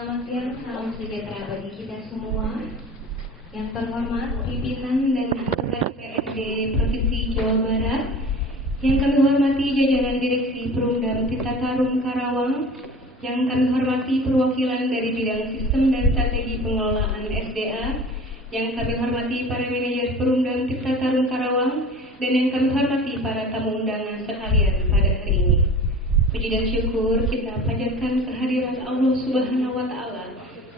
Selamat siang, salam sejahtera bagi kita semua. Yang terhormat pimpinan dan anggota DPRD Provinsi Jawa Barat, yang kami hormati jajaran Direksi Perumdam Tirta Tarum Karawang, yang kami hormati perwakilan dari bidang sistem dan strategi pengelolaan SDA, yang kami hormati para manajer Perumdam Tirta Tarum Karawang, dan yang kami hormati para tamu undangan sekalian pada hari ini. Puji dan syukur kita panjatkan kehadiran Allah Subhanahu wa Ta'ala,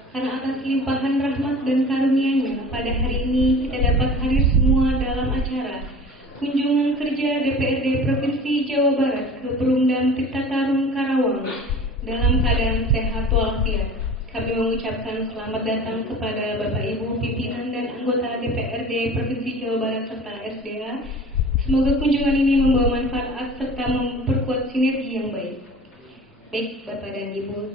karena atas limpahan rahmat dan karunia-Nya pada hari ini kita dapat hadir semua dalam acara kunjungan kerja DPRD Provinsi Jawa Barat ke Perumdam Tirta Tarum Karawang dalam keadaan sehat walafiat. Kami mengucapkan selamat datang kepada Bapak Ibu pimpinan dan anggota DPRD Provinsi Jawa Barat serta SDA. Semoga kunjungan ini membawa manfaat serta memperkuat sinergi yang baik. Baik Bapak dan Ibu,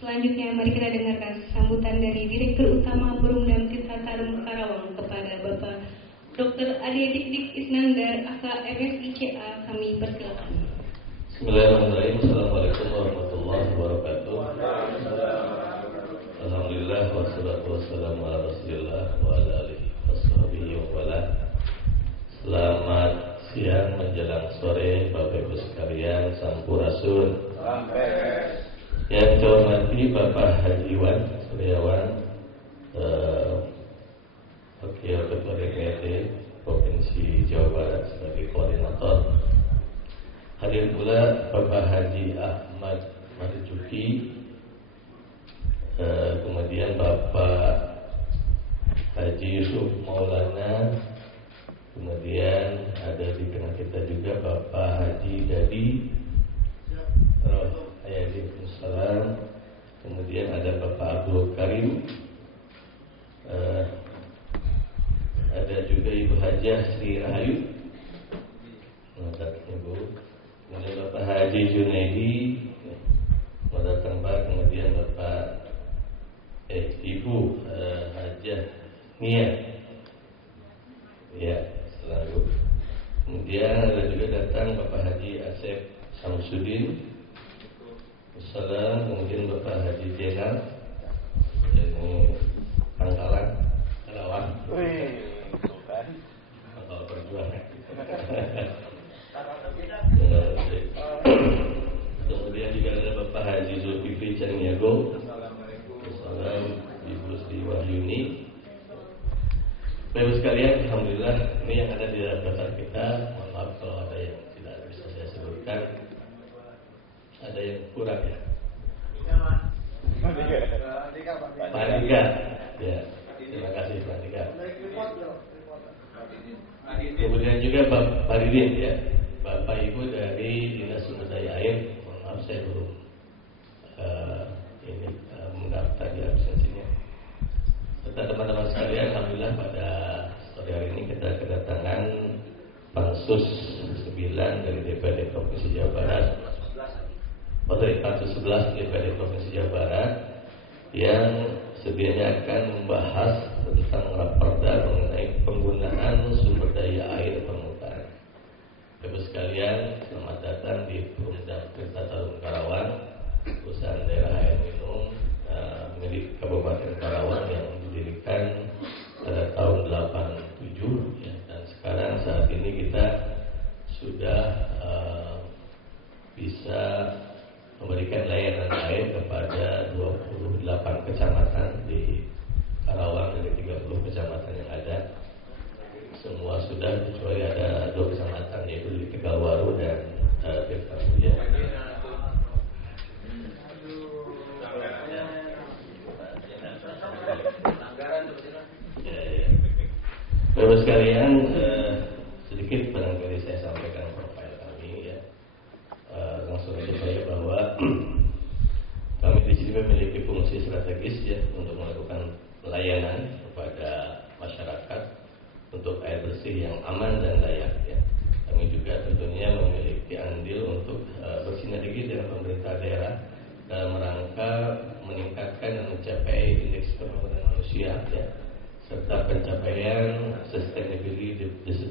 selanjutnya mari kita dengarkan sambutan dari Direktur Utama Perumdam Tirta Tarum Karawang kepada Bapak Dr. Ade Dik Isnandar, AKMSICA. Kami persilakan. Bismillahirrahmanirrahim. Assalamualaikum warahmatullahi wabarakatuh. Alhamdulillah wassalatu wassalamu ala Rasulillah wa ala alihi washabihi wa wala. Selamat siang menjelang sore Bapak Ibu sekalian, Sampurasun. Yang saya hormati Bapak Haji Iwan Suryawan, Wakil Ketua DPRD Provinsi Jawa Barat sebagai koordinator. Hadir pula Bapak Haji Ahmad Marjuki, kemudian Bapak Haji Yusuf Maulana, kemudian ada di tengah kita juga Bapak Haji Dadi Waalaikumsalam. Kemudian ada Bapak Abdul Karim, ada juga Ibu Hajah Sri Rahayu, Ibu. Kemudian Bapak Haji Junaidi, datang Pak. Kemudian Bapak Ibu Hajah Nia, ya selalu. Kemudian ada juga datang Bapak Haji Asep Samsudin, Assalam. Kemudian Bapak Haji Jenal, ini Pangkalan Karawang, Pangkal Perjuangan. Kemudian juga ada Bapak Haji Zulkifli Caniago, Assalam. Ibu Sri Wahyuni. Bapak sekalian, alhamdulillah ini yang ada di dalam daftar kita. Mohon maaf kalau ada yang tidak bisa saya sebutkan, ada yang kurang ya. Pak Andika, ya, terima kasih Pak Andika. Kemudian juga Pak Didin, ya, Bapak Ibu dari Dinas Sumber Daya Air. Mohon maaf saya belum mendaftar di absensinya. Serta teman-teman sekalian, alhamdulillah pada sore hari ini kita kedatangan Pansus 9 dari DPRD Provinsi Jawa Barat. Pansus 11 DPRD Provinsi Jawa Barat yang sedianya akan membahas tentang raperda mengenai penggunaan sumber daya air permukaan. Bapak sekalian, selamat datang di Perumdam Tirta Tarum Karawang, perusahaan daerah air minum milik Kabupaten Karawang yang didirikan pada tahun 87, ya, dan sekarang saat ini kita sudah bisa memberikan layanan air kepada 28 kecamatan di Karawang dari 30 kecamatan yang ada. Semua sudah, kecuali ada 2 kecamatan yaitu di Tegalwaru dan Tirta Mulia. Bapak sekalian, sedikit barangkali saya sampaikan profil kami, ya. Langsung aja saya bahwa kami di sini memiliki fungsi strategis, ya, untuk melakukan pelayanan kepada masyarakat untuk air bersih yang aman dan layak, ya. Kami juga tentunya memiliki andil untuk bersinergi dengan pemerintah daerah dalam rangka meningkatkan dan mencapai indeks pembangunan manusia, ya, serta pencapaian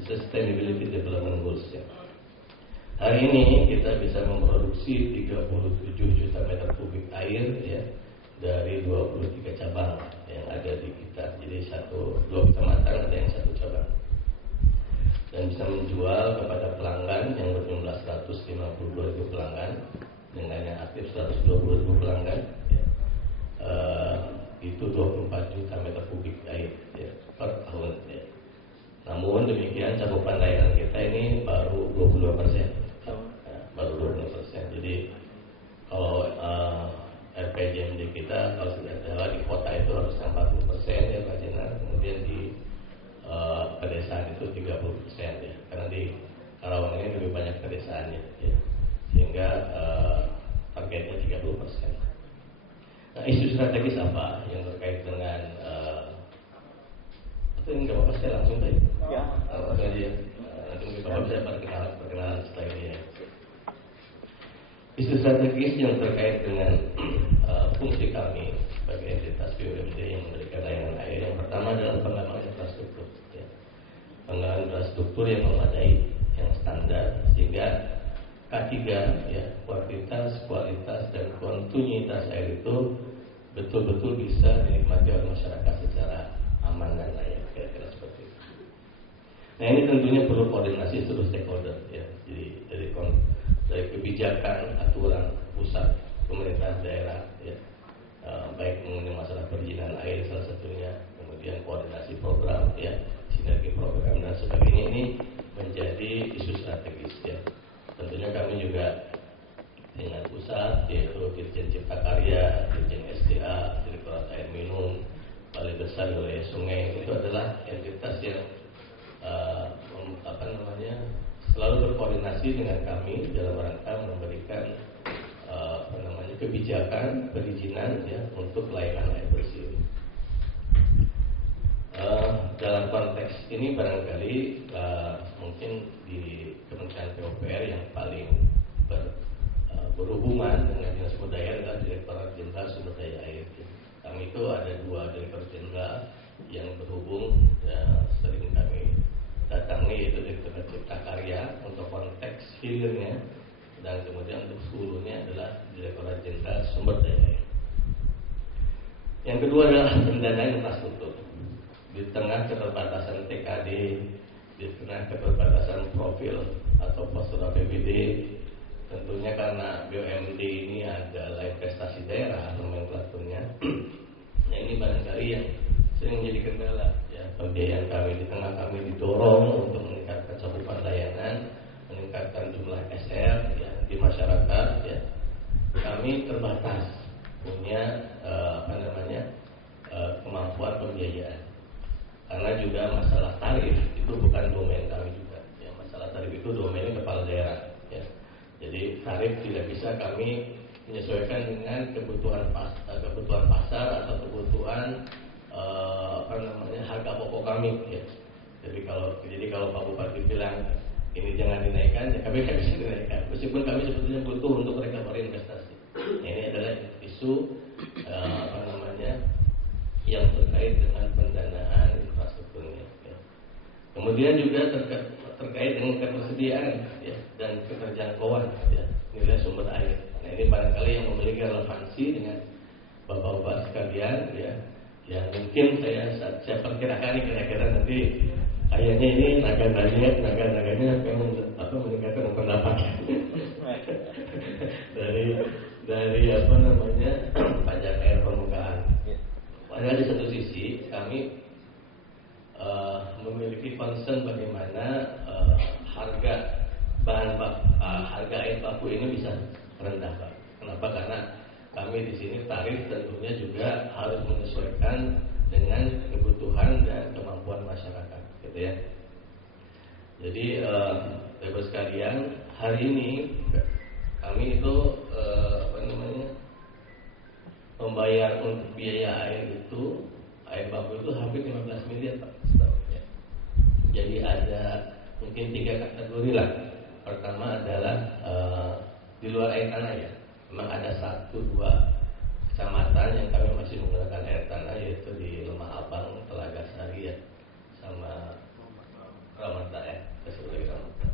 Sustainability Development Goals, ya. Hari ini kita bisa memproduksi 37 juta meter kubik air, ya, dari 23 cabang yang ada di kita. Jadi dua kecamatan ada yang satu cabang. Dan bisa menjual kepada pelanggan yang berjumlah 152.000 pelanggan dengan yang aktif 120.000 pelanggan ya. Itu 24 juta meter kubik air ya, per tahun ya. Namun demikian cakupan layanan kita ini baru 22%, baru 22%. Jadi kalau RPJMD kita kalau sudah jalan di kota itu harusnya 40% ya Pak Jenar, kemudian di pedesaan itu 30% ya, karena di Karawang ini lebih banyak pedesaannya ya, sehingga targetnya 30%. Nah, isu strategis apa yang terkait dengan atau ini nggak apa-apa saya langsung tadi ya, nanti Bapak bisa perkenalan setelah ini ya. Isu strategis yang terkait dengan fungsi kami sebagai entitas BUMD yang memberikan layanan air, yang pertama adalah pengembangan infrastruktur ya. Pengembangan infrastruktur yang memadai, yang standar, sehingga K3 ya, kualitas dan kontinuitas air itu betul-betul bisa dinikmati oleh masyarakat secara aman dan layak, kira-kira seperti itu. Nah, ini tentunya perlu koordinasi seluruh stakeholder ya. Jadi dari kebijakan, aturan pusat, pemerintah daerah ya, baik mengenai masalah perizinan air salah satunya, kemudian koordinasi program ya, sinergi program dan sebagainya, ini menjadi isu strategis ya. Tentunya kami juga dengan pusat, yaitu Dirjen Cipta Karya, Dirjen SDA, Direktorat Air Minum, Balai Besar Wilayah Sungai, itu adalah entitas yang selalu berkoordinasi dengan kami dalam rangka memberikan kebijakan perizinan ya untuk layanan air bersih. Dalam konteks ini barangkali mungkin di Kementerian PUPR yang paling berhubungan dengan Dinas Sumber Daya adalah Direktorat Jenderal Sumber Daya Air. Kami itu ada 2 direktur jenderal yang berhubung sering kami datangi, yaitu Direktorat Cipta Karya untuk konteks hilirnya, dan kemudian untuk hulunya adalah Direktorat Jenderal Sumber Daya Air. Yang kedua adalah pendanaan infrastruktur. Di tengah keterbatasan TKD, di tengah keterbatasan profil atau postur APBD, tentunya karena BUMD ini adalah investasi daerah nomenklaturnya. Nah, ini barangkali yang sering menjadi kendala ya, pembiayaan kami. Di tengah kami didorong untuk meningkatkan cakupan layanan, meningkatkan jumlah SR ya, di masyarakat ya, kami terbatas punya kemampuan pembiayaan. Karena juga masalah tarif itu bukan domain kami juga ya, masalah tarif itu domainnya kepala daerah ya. Jadi tarif tidak bisa kami menyesuaikan dengan kebutuhan pasar atau kebutuhan harga pokok kami ya. Jadi kalau Pak Bupati bilang ini jangan dinaikkan, ya kami tidak bisa dinaikkan, meskipun kami sebetulnya butuh untuk recovery investasi. Nah, ini adalah isu yang terkait dengan pendanaan infrastrukturnya ya. Kemudian juga terkait dengan ketersediaan ya, dan keterjangkauan ya, nilai sumber air. Nah, ini barangkali yang memiliki relevansi dengan bapak-bapak sekalian ya, yang mungkin saya perkirakan kira-kira nanti kayaknya ini naga-naganya pengen meningkatkan pendapatan dari pajak air permukaan. Padahal di satu sisi kami memiliki concern bagaimana harga air baku ini bisa rendah, Pak. Kenapa? Karena kami di sini tarif tentunya juga harus menyesuaikan dengan kebutuhan dan kemampuan masyarakat, gitu ya. Jadi, Bapak sekalian, hari ini kami itu membayar untuk biaya air baku itu hampir 15 miliar, Pak. Ya. Jadi ada mungkin 3 kategori lah. Pertama adalah di luar air tanah ya. Memang ada 1-2 kecamatan yang kami masih menggunakan air tanah, yaitu di Lemah Abang, Telaga Sari ya, sama Ramata ya, Ramata.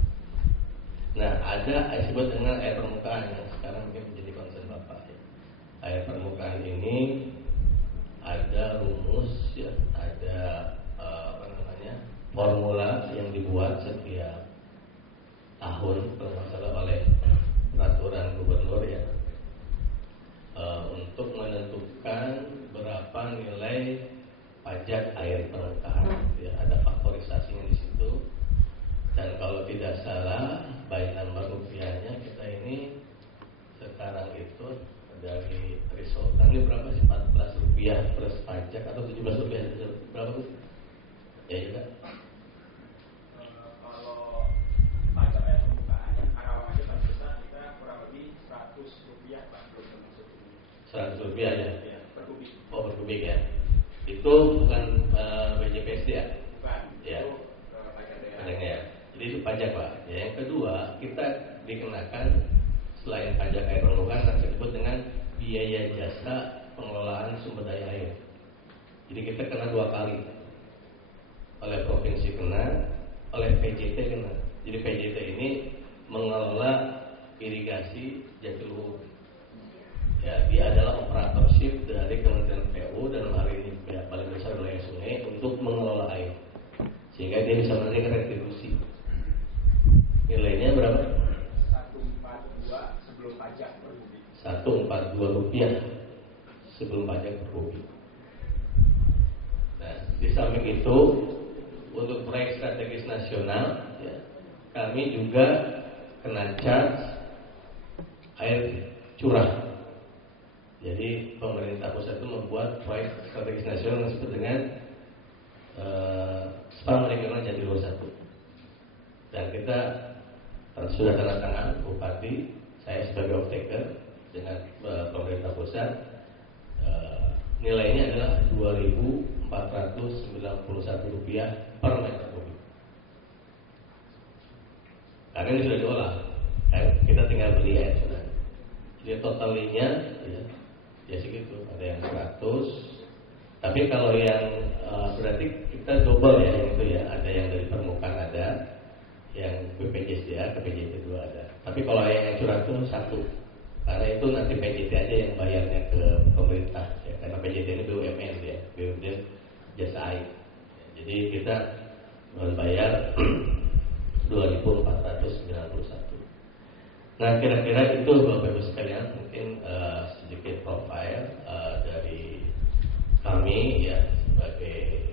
Nah, ada disebut dengan air permukaan yang sekarang mungkin menjadi concern Bapak ya. Air permukaan peruntukan ini ada rumus ya, ada formula yang dibuat setiap tahun kalau oleh peraturan gubernur ya, untuk menentukan berapa nilai pajak air permukaan. Ya, ada faktorisasinya di situ. Dan kalau tidak salah, by number rupiahnya kita ini sekarang itu dari resultan ini berapa sih? 14 rupiah plus pajak atau 17 rupiah berapa tuh? Ya juga. Kalau pajak air permukaan yang Karawang aja paling besar kita kurang lebih 100 rupiah Pak, belum termasuk ini. 100 rupiah ya? Ya, per kubik. Oh, per kubik ya. Itu bukan BJPSD ya? Bukan. Ya. Itu pajak daerah. Pajaknya ya. Jadi itu pajak Pak. Ya, yang kedua kita dikenakan selain pajak air permukaan yang disebut dengan biaya jasa pengelolaan sumber daya air. Jadi kita kena 2 kali. Oleh provinsi kena, oleh PJT kena. Jadi PJT ini mengelola irigasi Jatiluhur. Ya, dia adalah operatorship dari Kementerian PU dan hari ini pihak paling besar wilayah sungai untuk mengelola air, sehingga dia bisa menarik retribusi. Nilainya berapa? 142 sebelum pajak per kubik. 142 rupiah sebelum pajak per kubik. Nah, di samping itu untuk proyek strategis nasional, ya, kami juga kena charge air curah. Jadi pemerintah pusat itu membuat proyek strategis nasional yang disebut dengan Spam Regional Jatiluhur 1. Dan kita sudah tanda tangan Bupati, saya sebagai off-taker dengan pemerintah pusat. Nilainya adalah Rp2.491 per meter kubik. Karena ini sudah diolah, kita tinggal beli air sudah. Jadi totalnya ya segitu, ada yang 100. Tapi kalau yang berarti kita double ya, itu ya, ada yang dari permukaan ada, yang BPJS ke PJT 2 ada. Tapi kalau yang curah itu 1. Karena itu nanti PJT aja yang bayarnya ke pemerintah ya, karena PJT ini BUMN ya, BUMN jasa air. Jadi kita membayar 2.491. Nah, kira-kira itu Bapak Ibu sekalian mungkin sedikit profile dari kami ya, sebagai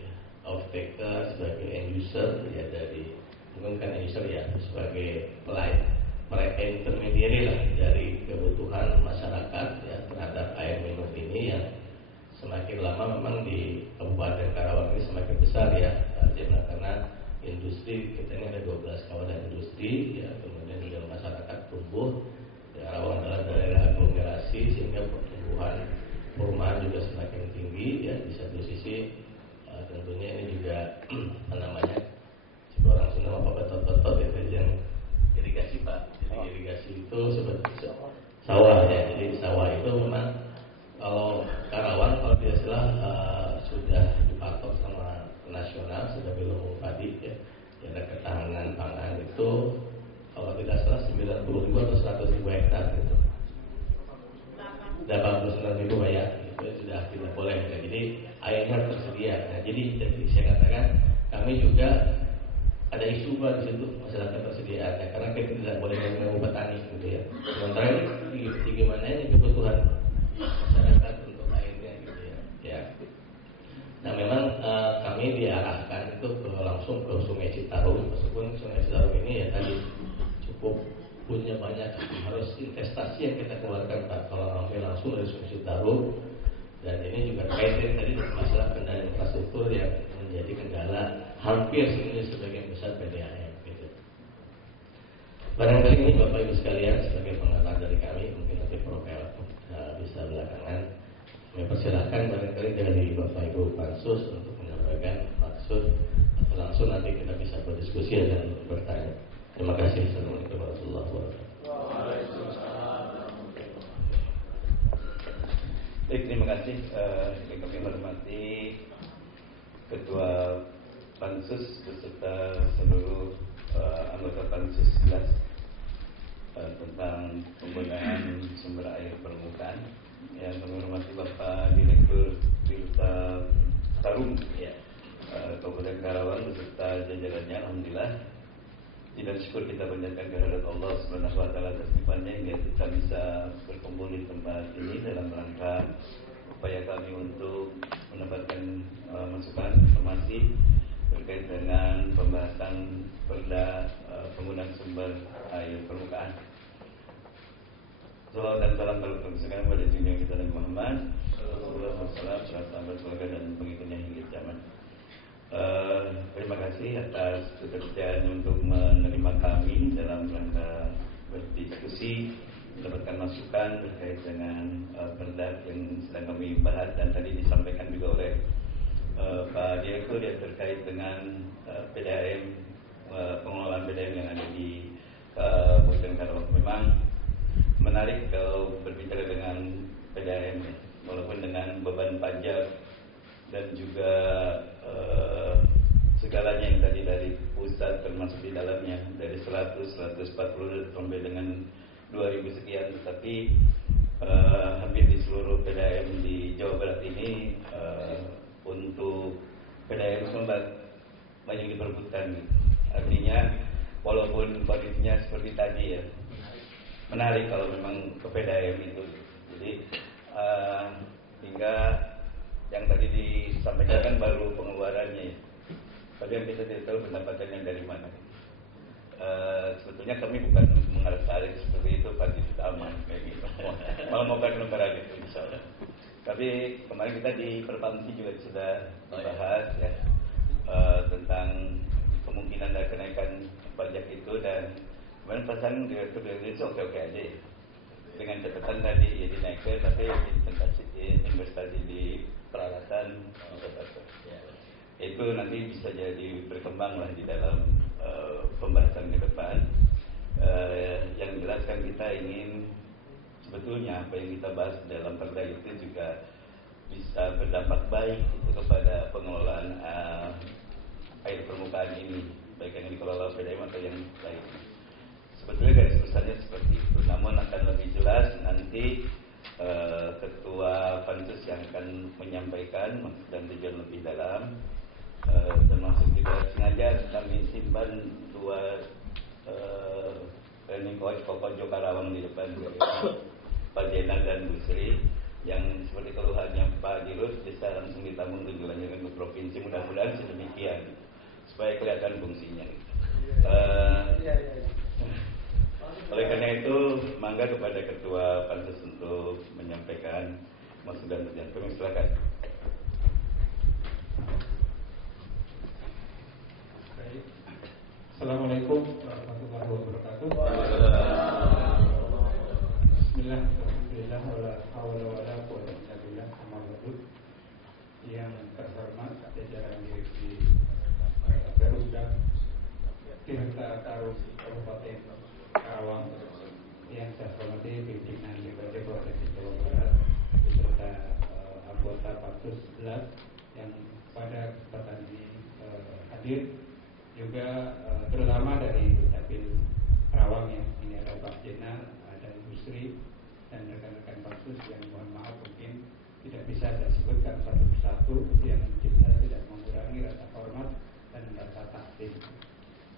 off-taker, sebagai end user ya, dari mungkin kan end user ya, sebagai mereka intermediary lah dari kebutuhan masyarakat ya terhadap air minum ini yang semakin lama memang di Kabupaten Karawang ini semakin besar ya, karena industri kita ini ada 12 kawasan industri ya, kemudian juga masyarakat tumbuh. Karawang adalah daerah aglomerasi sehingga pertumbuhan perumahan juga semakin tinggi ya. Di satu sisi tentunya ini juga apa namanya, orang Sunda apa betot-betot ya, yang irigasi Pak. Jadi irigasi itu seperti sawah ya. Jadi sawah itu memang kalau Karawang kalau tidak salah sudah dipatok sama nasional sebagai lumbung padi ya. Ada ketahanan pangan itu kalau tidak salah 90.000 atau 100.000 hektar gitu. 89.000 ya, itu sudah tidak boleh ya. Jadi airnya harus tersedia. Nah, jadi saya katakan kami juga ada isu Pak di situ masyarakat persediaannya, karena kita tidak boleh mengganggu petani gitu ya. Sementara ini gimana ini kebutuhan masyarakat untuk airnya gitu ya. Ya. Nah memang kami diarahkan itu langsung ke Sungai Citarum, meskipun Sungai Citarum ini ya tadi cukup punya banyak, harus investasi yang kita keluarkan Pak kalau ambil langsung dari Sungai Citarum. Dan ini juga kaitan tadi dengan masalah kendala infrastruktur yang menjadi kendala hampir sebagian besar PDAM gitu. Barangkali ini Bapak Ibu sekalian sebagai pengantar dari kami, mungkin nanti profil bisa belakangan. Kami persilahkan barangkali dari Bapak Ibu Pansus untuk menyampaikan maksud atau langsung nanti kita bisa berdiskusi dan bertanya. Terima kasih. Assalamualaikum warahmatullahi wabarakatuh. Baik, terima kasih. Yang kami hormati Ketua Pansus beserta seluruh anggota Pansus 11 tentang penggunaan sumber air permukaan. yang kami hormati Bapak Direktur Tirta Tarum Kabupaten Karawang beserta jajarannya. Alhamdulillah tidak syukur kita panjatkan kehadirat Allah Subhanahu wa taala atas nikmatnya hingga kita bisa berkumpul di tempat ini dalam rangka upaya kami untuk mendapatkan masukan informasi terkait dengan pembahasan perda penggunaan sumber air permukaan. Salawat dan salam terkhususkan kepada junjungan kita Nabi Muhammad sallallahu alaihi wasallam, sahabat keluarga dan pengikutnya hingga kiamat. Terima kasih atas kepercayaan untuk menerima kami dalam rangka berdiskusi, mendapatkan masukan terkait dengan perda yang sedang kami bahas dan tadi disampaikan juga oleh Pak Direktur yang terkait dengan PDAM, pengelolaan PDAM yang ada di Kabupaten Karawang. Memang menarik kalau berbicara dengan PDAM, walaupun dengan beban pajak dan juga segalanya yang tadi dari pusat termasuk di dalamnya dari 140 sampai dengan 2000 sekian, tetapi hampir di seluruh PDAM di Jawa Barat ini untuk PDAM Sumbar banyak diperebutkan. Artinya walaupun kondisinya seperti tadi ya, menarik kalau memang ke PDAM itu. Jadi hingga yang tadi disampaikan kan baru pengeluarannya ya. Tapi yang kita tidak tahu pendapatannya dari mana. Sebetulnya kami bukan mengarah-arah seperti itu Pak Aman kayak gitu. Malah mau ke lembaga gitu insyaallah. Tapi kemarin kita di Perpamsi juga sudah membahas ya tentang kemungkinan ada kenaikan pajak itu, dan kemarin pasangan direktur itu oke-oke aja ya. Dengan catatan tadi ya dinaikkan, tapi investasi di peralatan itu nanti bisa jadi berkembang lah di dalam pembahasan ke depan. Yang jelas kan kita ingin sebetulnya apa yang kita bahas dalam perda itu juga bisa berdampak baik itu kepada pengelolaan air permukaan ini, baik yang dikelola PDAM atau yang lain. Sebetulnya garis besarnya seperti itu, namun akan lebih jelas nanti Ketua Pansus yang akan menyampaikan dan tujuan lebih dalam, termasuk juga sengaja kami simpan dua training coach Kokojo Karawang di depan Pak Jenal dan Bu Sri, yang seperti keluhannya Pak Dirut bisa langsung ditambung tujuannya ke provinsi, mudah-mudahan sedemikian supaya kelihatan fungsinya. Oleh karena itu, mangga kepada Ketua Pansus untuk menyampaikan maksud dan tujuan. Kami silakan. Assalamualaikum warahmatullahi wabarakatuh. Bismillah, alhamdulillah, wala hawla wala quwwata illa billah. Yang terhormat jajaran Direksi Perumda Tirta Tarum Kabupaten Karawang, yang saya hormati pimpinan DPRD Provinsi Jawa Barat beserta anggota Pansus 11 yang pada kesempatan ini hadir, juga terutama dari Dapil Karawang yang ini ada Pak Jenal, ada Ibu Sri dan rekan-rekan Pansus yang mohon maaf mungkin tidak bisa saya sebutkan satu persatu, yang jelas tidak mengurangi rasa hormat dan rasa takdim.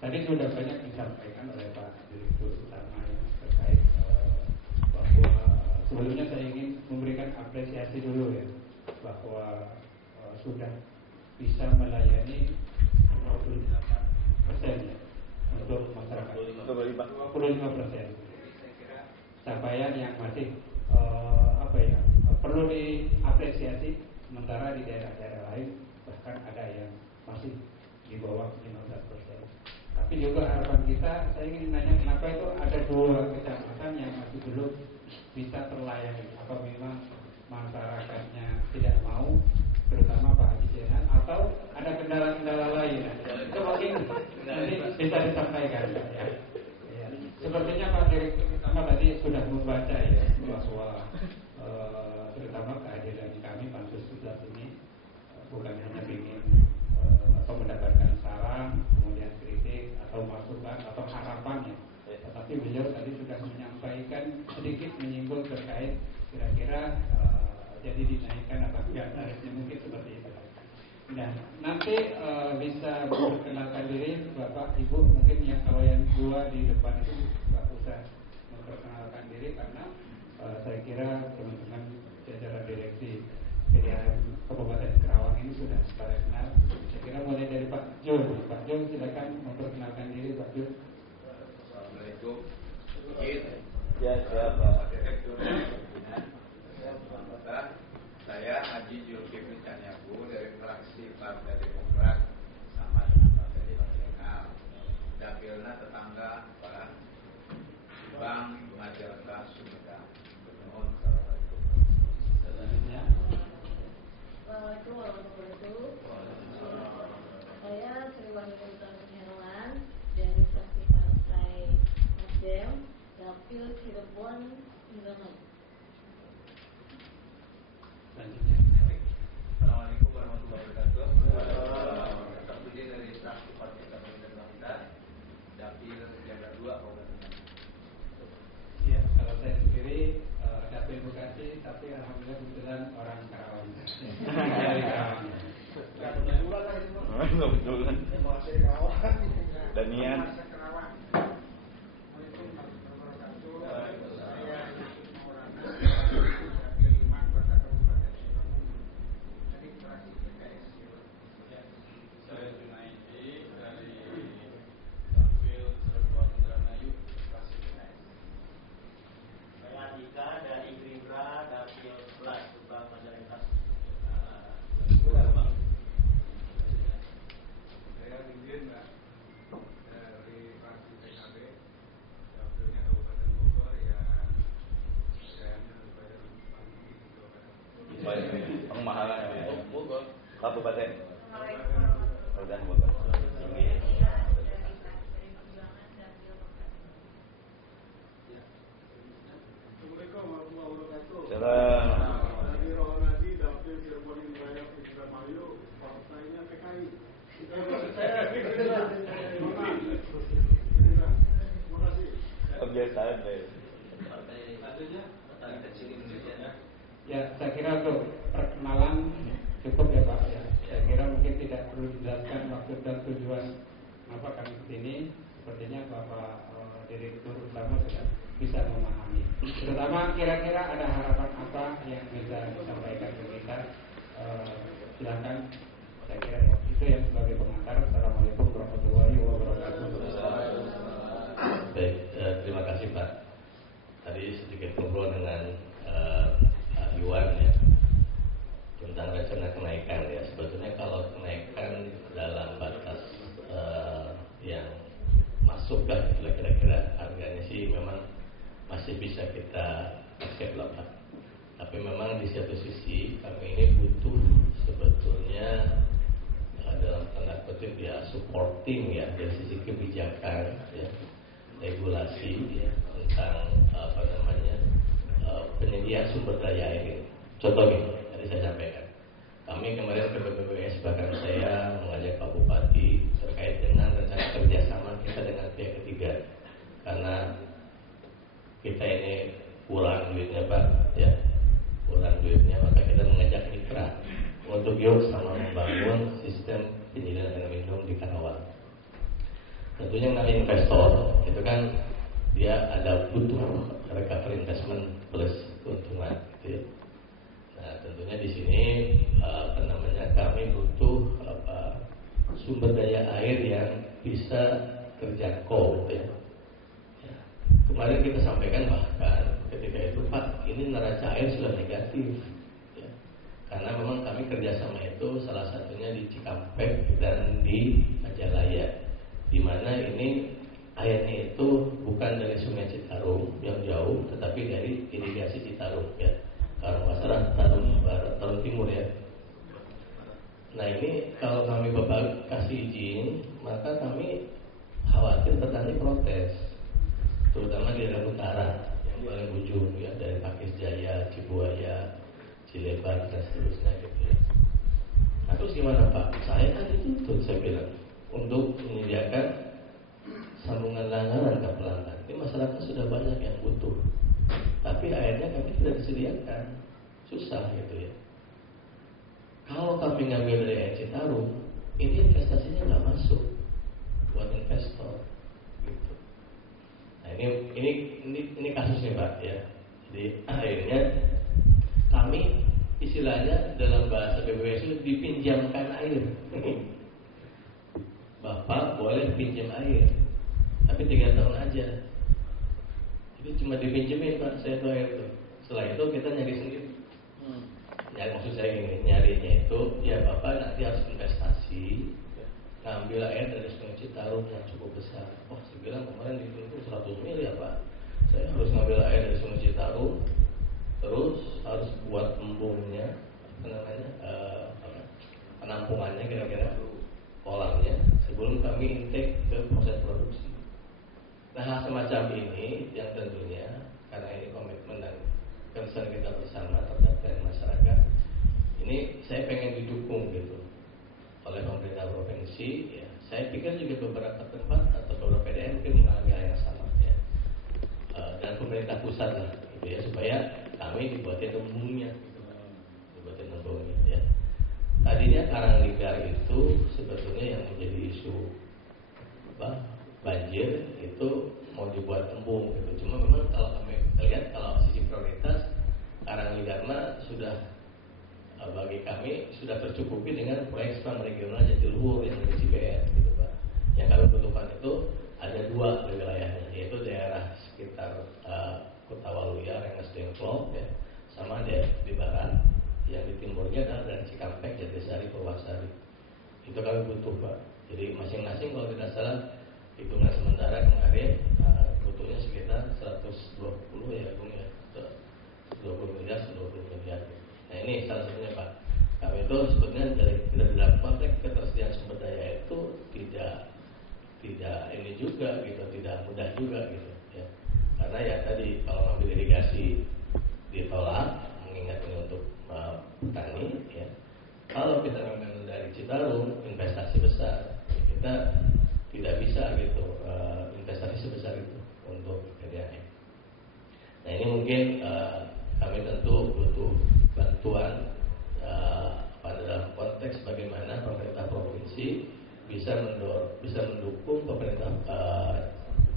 Tadi sudah banyak disampaikan oleh Pak Direktur Utama yang terkait bahwa sebelumnya saya ingin memberikan apresiasi dulu ya, bahwa sudah bisa melayani 28% ya, untuk masyarakat, 25%. Capaian yang masih perlu diapresiasi, sementara di daerah-daerah lain bahkan ada yang masih di bawah 15%. Tapi juga harapan kita, saya ingin nanya kenapa itu ada 2 kecamatan yang masih belum bisa terlayani. Apa memang masyarakatnya tidak mau, terutama Pak Haji Jenal, atau ada kendala-kendala lain? Itu mungkin nanti bisa disampaikan ya. Sepertinya Pak Direktur Utama tadi sudah membaca ya, bahwa terutama kehadiran kami Pansus 11 ini bukan hanya ingin atau mendapatkan saran, kemudian kritik atau masukan atau harapan ya, tetapi beliau tadi sudah menyampaikan sedikit menyinggung terkait kira-kira nggak tarifnya mungkin seperti itu. Nah, nanti bisa memperkenalkan diri Bapak Ibu, mungkin yang kalau yang dua di depan itu nggak usah memperkenalkan diri karena saya kira teman-teman jajaran direksi PDAM Kabupaten Karawang ini sudah pada kenal. Saya kira mulai dari Pak Jul. Pak Jul silakan memperkenalkan diri Pak Jul. Assalamualaikum. Ya, siapa? Direktur saya Haji Zulkifli Caniago dari fraksi Partai Demokrat sama dengan Partai Nasional. Dapilna tetangga Pak Bang Majalengka Sumedang. Assalamualaikum. Assalamualaikum warahmatullahi wabarakatuh. Saya Sri Wahyuni Herwan dari fraksi Partai Nasdem, Dapil Cirebon Indramayu. Selanjutnya. Assalamualaikum warahmatullahi wabarakatuh. Terdiri dari fraksi Partai Demokrat, Dapil Jaga 2 Kabupaten. Ya, kalau saya sendiri dapil Bekasi, tapi alhamdulillah kebetulan orang Karawang. Dari Karawang. Kebetulan. Danian. Saya Junaidi dari Dapil Cirebon Indramayu, fraksi PKS. Saya Andika dari Gerindra, Dapil 11 Subang Majalengka. Saya Dinggin Mbak dari fraksi PKB, dapilnya Kabupaten Bogor yang kayaknya supaya pagi di Kabupaten Pengmahalan Bogor. Kabupaten. Assalamualaikum Kabupaten Bogor. dari Fraksi Perjuangan Dapil Bekasi. Assalamualaikum warahmatullahi wabarakatuh. Salam. Dari Rohadi, Dapil Cirebon Indramayu, partainya PKI. Terima kasih. Kebiasaan deh. Ya, saya kira untuk perkenalan cukup ya Pak. Ya, saya kira mungkin tidak perlu dijelaskan maksud dan tujuan kenapa kami kesini. Sepertinya Bapak Direktur Utama sudah bisa memahami. Terutama kira-kira ada harapan apa yang bisa disampaikan ke kita. Silakan. Saya kira ya, itu yang sebagai pengantar. Assalamualaikum warahmatullahi wabarakatuh. Baik, terima kasih Pak. Tadi sedikit ngobrol dengan Pak Iwan ya tentang rencana kenaikan ya. Sebetulnya kalau kenaikan dalam batas yang masuk lah kira-kira harganya sih memang masih bisa kita accept lah Pak. Tapi memang di satu sisi kami ini butuh sebetulnya dalam tanda kutip ya supporting ya dari sisi kebijakan ya, regulasi ya, tentang apa namanya penyedia sumber daya air ini. Contohnya tadi saya sampaikan, kami kemarin ke BPPS bahkan saya mengajak Pak Bupati terkait dengan rencana kerjasama kita dengan pihak ketiga karena kita ini kurang duitnya Pak ya, kurang duitnya, maka kita mengajak mitra untuk yuk sama membangun sistem penyediaan air minum di Karawang. Tentunya namanya investor itu kan dia ada butuh recovery investment plus keuntungan gitu ya. Nah tentunya di sini apa namanya kami butuh sumber daya air yang bisa terjangkau ya. Kemarin kita sampaikan bahkan ketika itu Pak, ini neraca air sudah negatif ya. Karena memang kami kerjasama itu salah satunya di Cikampek dan di Majalaya, di mana ini airnya itu bukan dari Sungai Citarum yang jauh, tetapi dari irigasi Citarum ya. Kalau nggak salah Tarum Timur ya. Nah ini kalau kami Bapak kasih izin, maka kami khawatir petani protes, terutama di daerah utara yang paling ujung ya, dari Pakis Jaya, Cibuaya, Cilebar dan seterusnya gitu ya. Nah terus gimana Pak? Saya kan dituntut saya bilang untuk menyediakan sambungan langganan ke pelanggan. Ini masyarakat sudah banyak yang butuh, tapi airnya kami tidak disediakan, susah gitu ya. kami ngambil dari Air Citarum, ini investasinya nggak masuk buat investor, gitu. Nah ini kasusnya Pak ya. Jadi akhirnya kami istilahnya dalam bahasa BPSU dipinjamkan air. Bapak boleh pinjam air, tapi 3 tahun aja. Jadi cuma dipinjemin Pak, saya tuh air tuh. Setelah itu kita nyari sendiri. Nyari, maksud saya gini, nyarinya itu ya Bapak nanti harus investasi, ngambil air dari Sungai Citarum yang cukup besar. Wah, saya bilang kemarin itu 100 miliar Pak. Saya harus ngambil air dari Sungai Citarum, terus harus buat embungnya, penampungannya kira-kira kolamnya sebelum kami intake ke proses produksi. Nah, hal semacam ini yang tentunya karena ini komitmen dan concern kita bersama terhadap masyarakat, ini saya pengen didukung gitu oleh pemerintah provinsi. Ya, saya pikir juga beberapa tempat atau beberapa PDM mungkin mengalami hal yang sama ya. Dan pemerintah pusat lah, gitu ya, supaya kami dibuatin embungnya, gitu, dibuatin embungnya. Ya. Tadinya Karangligar itu sebetulnya yang menjadi isu banjir itu mau dibuat embung, gitu. Cuma memang kalau kami lihat kalau sisi prioritas Karangligar sudah bagi kami sudah tercukupi dengan proyek spam regional Jatiluhur yang dari CBN, gitu Pak. Yang kami butuhkan itu ada 2 di wilayahnya, yaitu daerah sekitar Kota Waluya, Rengas Dengklok, ya, sama di barat. Yang di timurnya adalah dari Cikampek, Jatisari, Purwasari. Itu kami butuh Pak. Jadi masing-masing kalau tidak salah hitungan sementara kemarin butuhnya sekitar 120 ya Bung ya, 20 miliar, 120 miliar. Nah ini salah satunya Pak. Kami itu sebetulnya tidak dalam konteks ketersediaan sumber daya itu tidak ini juga gitu, tidak mudah juga gitu ya. Karena ya tadi kalau ngambil irigasi ditolak, mengingat ini untuk petani ya. Kalau kita ngambil dari Citarum investasi besar, kita tidak bisa gitu investasi sebesar itu untuk PDAM. Nah ini mungkin kami tentu butuh bantuan pada dalam konteks bagaimana pemerintah provinsi bisa mendukung pemerintah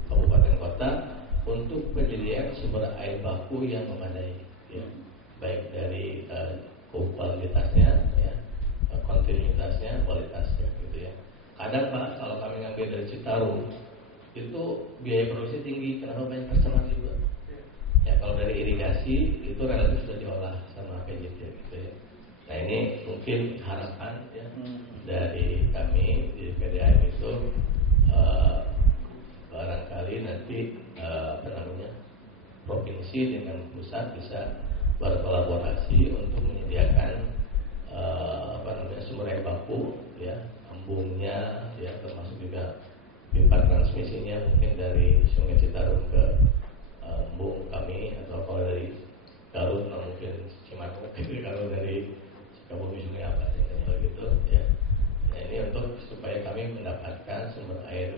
kabupaten kota untuk penyediaan sumber air baku yang memadai, ya. Baik dari kualitasnya, ya, kontinuitasnya, kualitasnya, gitu ya. Kadang Pak, kalau kami ngambil dari Citarum itu biaya produksi tinggi, kenapa banyak tercemar juga? Ya kalau dari irigasi itu relatif sudah diolah sama PJT, gitu ya. Nah ini mungkin harapan ya dari kami di PDAM itu barangkali nanti provinsi dengan pusat bisa berkolaborasi untuk menyediakan sumber air baku, ya, embungnya, ya, termasuk juga pipa transmisinya mungkin dari Sungai Citarum ke embung kami, atau kalau dari Garut mungkin Cimanuk, kalau dari Sukabumi Sungai apa gitu, ya. Nah ini untuk supaya kami mendapatkan sumber air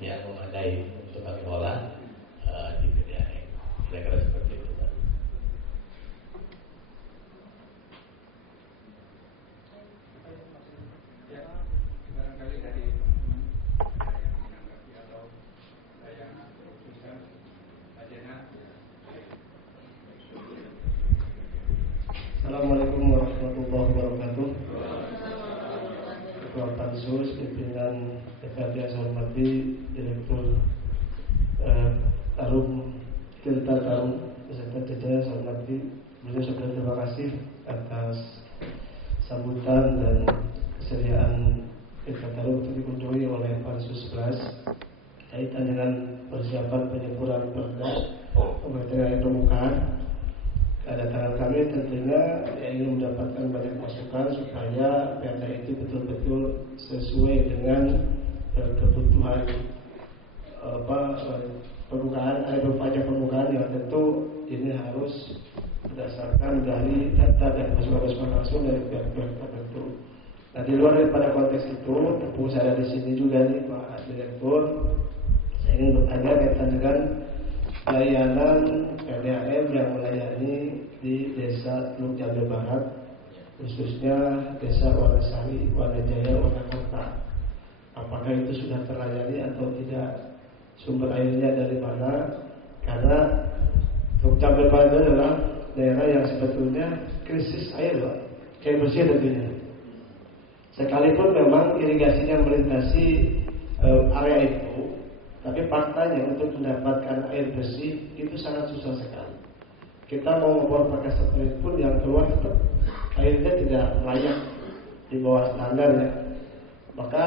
yang memadai untuk kami olah di PDAM. Kira-kira seperti itu Pak. Ya, barangkali dari teman-teman ada yang menanggapi atau ada yang bisa Ajena. Assalamualaikum warahmatullahi wabarakatuh. Ketua Pansus pimpinan DPRD yang saya hormati Direktur Tarum Tirta Tarum beserta jajaran saya hormati. Sebelumnya terima kasih atas sambutan dan kesediaan Tirta Tarum untuk dikunjungi oleh Pansus 11 kaitan dengan persiapan penyempurnaan perda pemerintah air permukaan. Kedatangan kami tentunya ingin mendapatkan banyak masukan supaya perda itu betul-betul sesuai dengan kebutuhan permukaan, air pajak permukaan yang tentu ini harus berdasarkan dari data dan masukan langsung dari pihak-pihak tertentu. Nah di luar daripada konteks itu, tentu saya di sini juga nih Pak Direktur, saya ingin bertanya kaitan dengan layanan PDAM yang melayani di Desa Teluk Jambe Barat khususnya Desa Wanasari, Wanajaya, Wanakerta. Apakah itu sudah terlayani atau tidak? Sumber airnya dari mana? Karena Cabel Barat adalah daerah yang sebetulnya krisis air, Pak. Air bersih tentunya. Sekalipun memang irigasinya melintasi area itu, tapi faktanya untuk mendapatkan air bersih itu sangat susah sekali. Kita mau membor pakai satelit pun yang keluar tetap airnya tidak layak, di bawah standar ya. Maka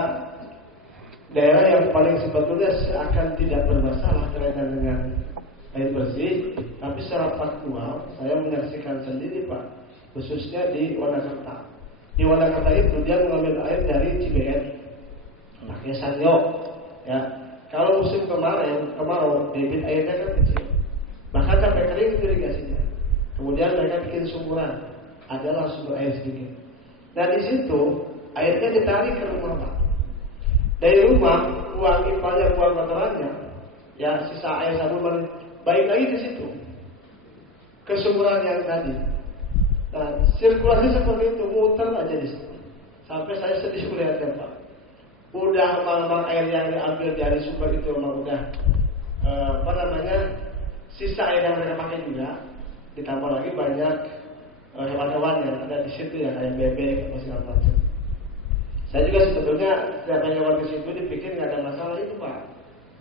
daerah yang paling sebetulnya seakan tidak bermasalah kaitan dengan air bersih, tapi secara faktual saya menyaksikan sendiri, Pak, khususnya di Wanakerta. Di Wanakerta itu dia mengambil air dari Cibeet, pakai sanyo, ya. Kalau musim kemarau, debit airnya kan kecil, bahkan sampai kering irigasinya. Kemudian mereka bikin sumburan, adalah sumber air sedikit. Nah di situ airnya ditarik ke rumah, Pak. Dari rumah buang ipalnya, buang kotorannya, ya sisa air sabun baik lagi ke situ, ke sumburan yang tadi. Nah sirkulasi seperti itu muter aja di situ. Sampai saya sedih melihatnya, Pak. Udah memang air yang diambil dari sumber itu memang udah sisa air yang mereka pakai juga, ditambah lagi banyak hewan-hewan yang ada di situ ya, kayak bebek atau segala macam. Saya juga sebetulnya setiap lewat ke situ dipikir nggak ada masalah itu, Pak,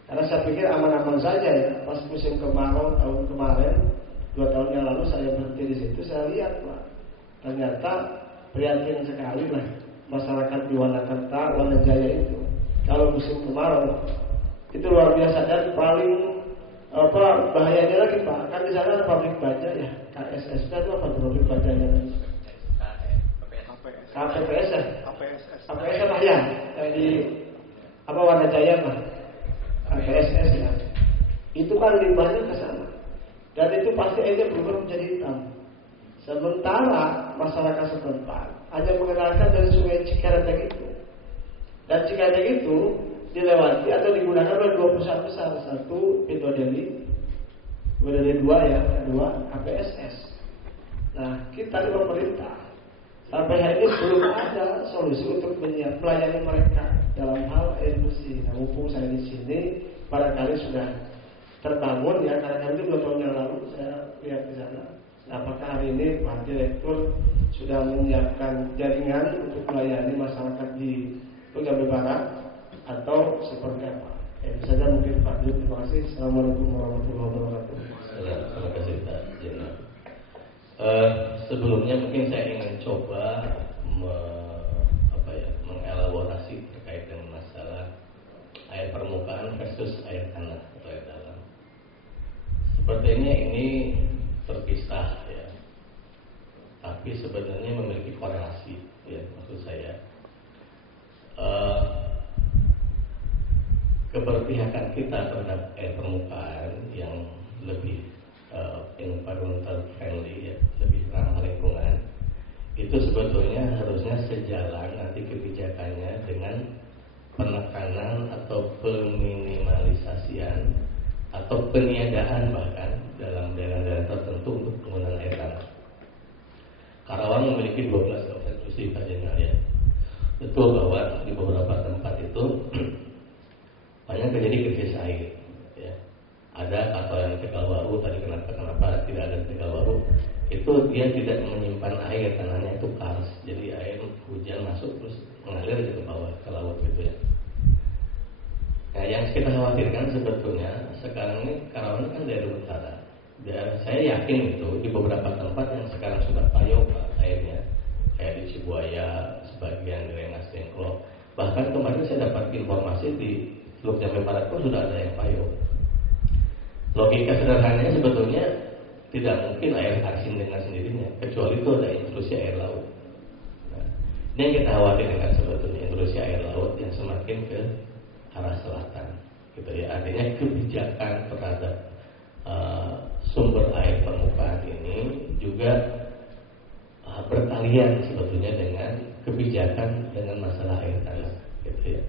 karena saya pikir aman-aman saja ya. Pas musim kemarau tahun kemarin, 2 tahun yang lalu saya berhenti di situ, saya lihat, Pak, ternyata prihatin sekali lah masyarakat di Wanakerta, Wanajaya itu. Kalau musim kemarau itu luar biasa, dan paling bahayanya lagi, Pak, kan di sana ada pabrik baja ya, KSSP itu apa pabrik bajanya? KPPS ya? KPPS apa ya? Yang di Wanajaya Pak? KPSS ya. Itu kan limbahnya ke sana, dan itu pasti airnya berubah menjadi hitam. Sementara masyarakat setempat hanya mengenalkan dari Sungai Cikareteng itu, dan Cikareteng itu dilewati atau digunakan oleh 2 perusahaan besar, satu Indo Deli, kemudian 2 ya, kedua KPSS. Nah kita di pemerintah sampai hari ini belum ada solusi untuk melayani mereka dalam hal air bersih. Nah mumpung saya di sini, barangkali sudah terbangun ya, karena kami 2 tahun yang lalu saya lihat di sana. Apakah hari ini Pak Direktur sudah menyiapkan jaringan untuk melayani masyarakat di Cabel Barat atau seperti apa? Itu saja mungkin Pak Dirut. Terima kasih. Assalamualaikum warahmatullahi wabarakatuh. Terima kasih Pak Jenderal. Sebelumnya mungkin saya ingin coba mengelaborasi terkait dengan masalah air permukaan versus air tanah atau air dalam. Sepertinya ini terpisah ya, tapi sebenarnya memiliki korelasi ya, maksud saya keberpihakan kita terhadap air permukaan yang lebih environmental friendly ya, lebih ramah lingkungan, itu sebetulnya harusnya sejalan nanti kebijakannya dengan penekanan atau peminimalisasian atau peniadaan bahkan dalam daerah-daerah tertentu untuk penggunaan air tanah. Karawang memiliki 12 kawasan industri Pak Jenderal ya. Betul bahwa di beberapa tempat itu banyak terjadi krisis air ya. Ada atau yang Tegalwaru tadi kenapa tidak ada Tegalwaru, itu dia tidak menyimpan air, tanahnya itu kars, jadi air hujan masuk terus mengalir ke bawah ke laut gitu ya. Nah yang kita khawatirkan sebetulnya sekarang ini Karawang kan daerah utara, dan saya yakin itu di beberapa tempat yang sekarang sudah payau Pak airnya, kayak di Cibuaya, sebagian di Rengas Dengklok. Bahkan kemarin saya dapat informasi di Teluk Jambe Barat pun sudah ada yang payau. Logika sederhananya sebetulnya tidak mungkin air asin dengan sendirinya, kecuali itu ada intrusi air laut. Nah, ini yang kita khawatirkan sebetulnya, intrusi air laut yang semakin ke arah selatan, gitu ya. Artinya kebijakan terhadap sumber air permukaan ini juga bertalian sebetulnya dengan kebijakan dengan masalah air tanah, gitu ya.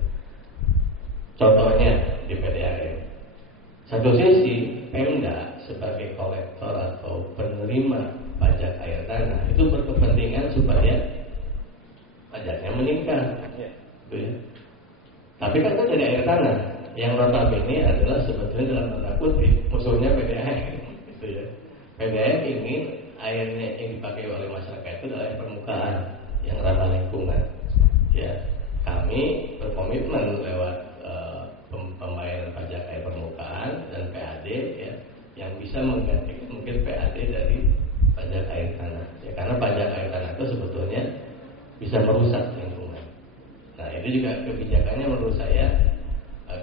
Contohnya di PDAM, satu sisi Pemda sebagai kolektor atau penerima pajak air tanah itu berkepentingan supaya pajaknya meningkat. Gitu ya. Tapi kan itu dari air tanah yang notabene adalah sebetulnya dalam tanda kutip musuhnya PDAM. Gitu ya. PDAM ingin airnya yang dipakai oleh masyarakat itu adalah air permukaan yang ramah lingkungan. Ya, kami berkomitmen lewat pembayaran pajak air permukaan dan PAD ya, yang bisa menggantikan mungkin PAD dari pajak air tanah. Ya, karena pajak air tanah itu sebetulnya bisa merusak lingkungan. Nah, itu juga kebijakannya menurut saya.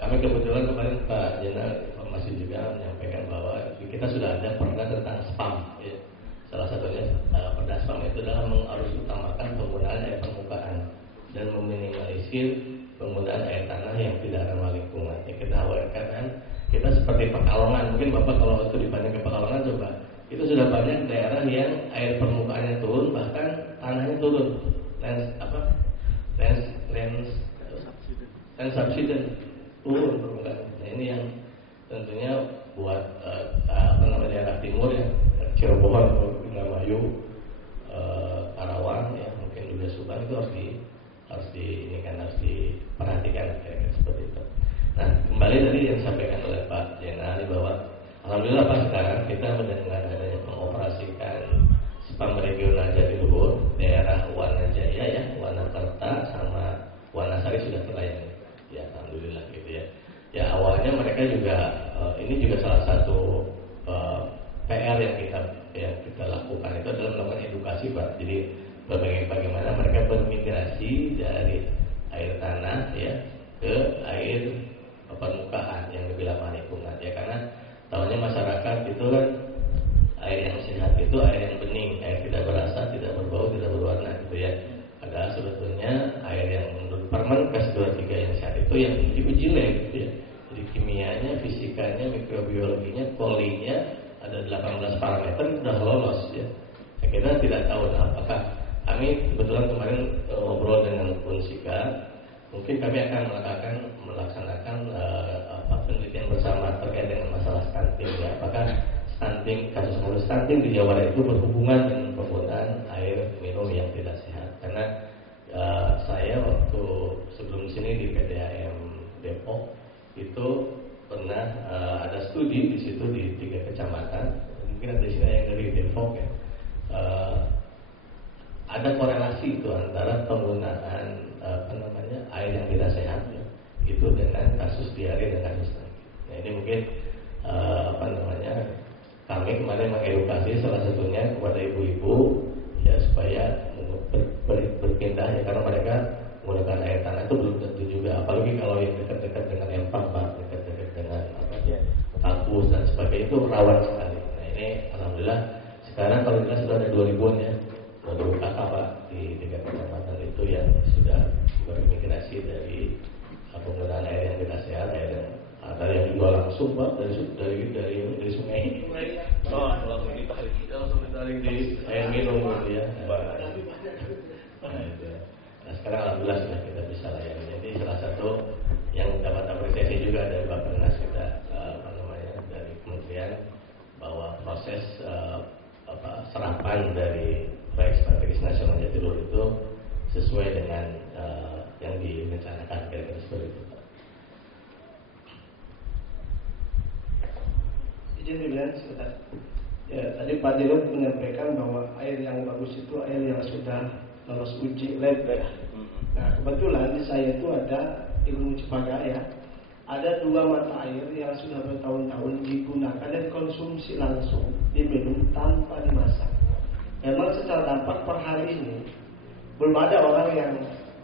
Kami kebetulan kemarin Pak Jenderal Informasi juga menyampaikan bahwa kita sudah ada perda tentang spam. Ya. Salah satunya perda spam itu adalah mengutamakan penggunaan air permukaan dan meminimalisir penggunaan air tanah yang tidak ramah lingkungan. Ya, kita khawatirkan kan kita seperti Pekalongan. Mungkin Bapak kalau itu dibanding ke Pekalongan coba, itu sudah banyak daerah yang air permukaannya turun, bahkan tanahnya turun. Land subsidence turun permukaan. Nah, ini yang tentunya buat daerah timur ya, Cirebon, Indramayu, Karawang ya, mungkin juga Subang itu harus diperhatikan kayak seperti itu. Nah, kembali tadi yang disampaikan oleh Pak Jenali bahwa alhamdulillah Pak sekarang kita mendengar adanya mengoperasikan spam regional Jatiluhur, daerah Wanajaya ya, Wanakerta sama Wanasari sudah terlayani. Ya, alhamdulillah gitu ya. Ya, awalnya mereka juga ini juga salah satu PR yang kita lakukan itu adalah melakukan edukasi Pak. Jadi bagaimana mereka bermigrasi dari air tanah ya ke air permukaan yang lebih ramah lingkungan ya, karena tahunya masyarakat itu kan air yang sehat itu air yang bening, air tidak berasa, tidak berbau, tidak berwarna gitu ya. Adalah sebetulnya air yang menurut Permenkes 23 yang sehat itu yang diuji lab gitu ya. Jadi kimianya, fisikanya, mikrobiologinya, polinya ada 18 parameter sudah lolos ya. Kita tidak tahu apakah kami kebetulan kemarin ngobrol dengan Unsika, mungkin kami akan melaksanakan penelitian bersama terkait dengan masalah stunting ya. Apakah kasus stunting di Jawa Barat itu berhubungan dengan penggunaan air minum yang tidak sehat? Karena saya waktu sebelum sini di PDAM Depok itu pernah ada studi di situ di 3 kecamatan, mungkin ada di sini yang dari Depok ya. Ada korelasi itu antara penggunaan air yang tidak sehat ya, itu dengan kasus diare dan kasus stunting. Nah, ini mungkin kami kemarin mengedukasi salah satunya kepada ibu-ibu ya supaya berpindah ya, karena mereka menggunakan air tanah itu belum tentu juga, apalagi kalau yang dekat-dekat dengan empang Pak, dekat-dekat dengan kampus dan sebagainya itu rawan sekali. Nah, ini alhamdulillah sekarang kalau kita sudah ada 2000-an ya, 2000 kakak Pak di 3 kecamatan itu yang sudah bermigrasi dari penggunaan air yang tidak sehat, ada yang dijual langsung Pak dari sungai. Langsung ditarik di air minum gitu ya. Nah, sekarang alhamdulillah sudah kita bisa layani. Jadi salah satu yang dapat apresiasi juga dari Bappenas kita dari kementerian bahwa proses serapan dari proyek strategis nasional Jatiluhur itu sesuai dengan yang direncanakan kira-kira seperti itu. Izin dibilang sebentar. Ya, tadi Pak Dirut menyampaikan bahwa air yang bagus itu air yang sudah lolos uji lab ya. Nah, kebetulan di saya itu ada ilmu Cipaga ya. Ada 2 mata air yang sudah bertahun-tahun digunakan dan dikonsumsi langsung, diminum tanpa dimasak. Memang secara dampak per hari ini belum ada orang yang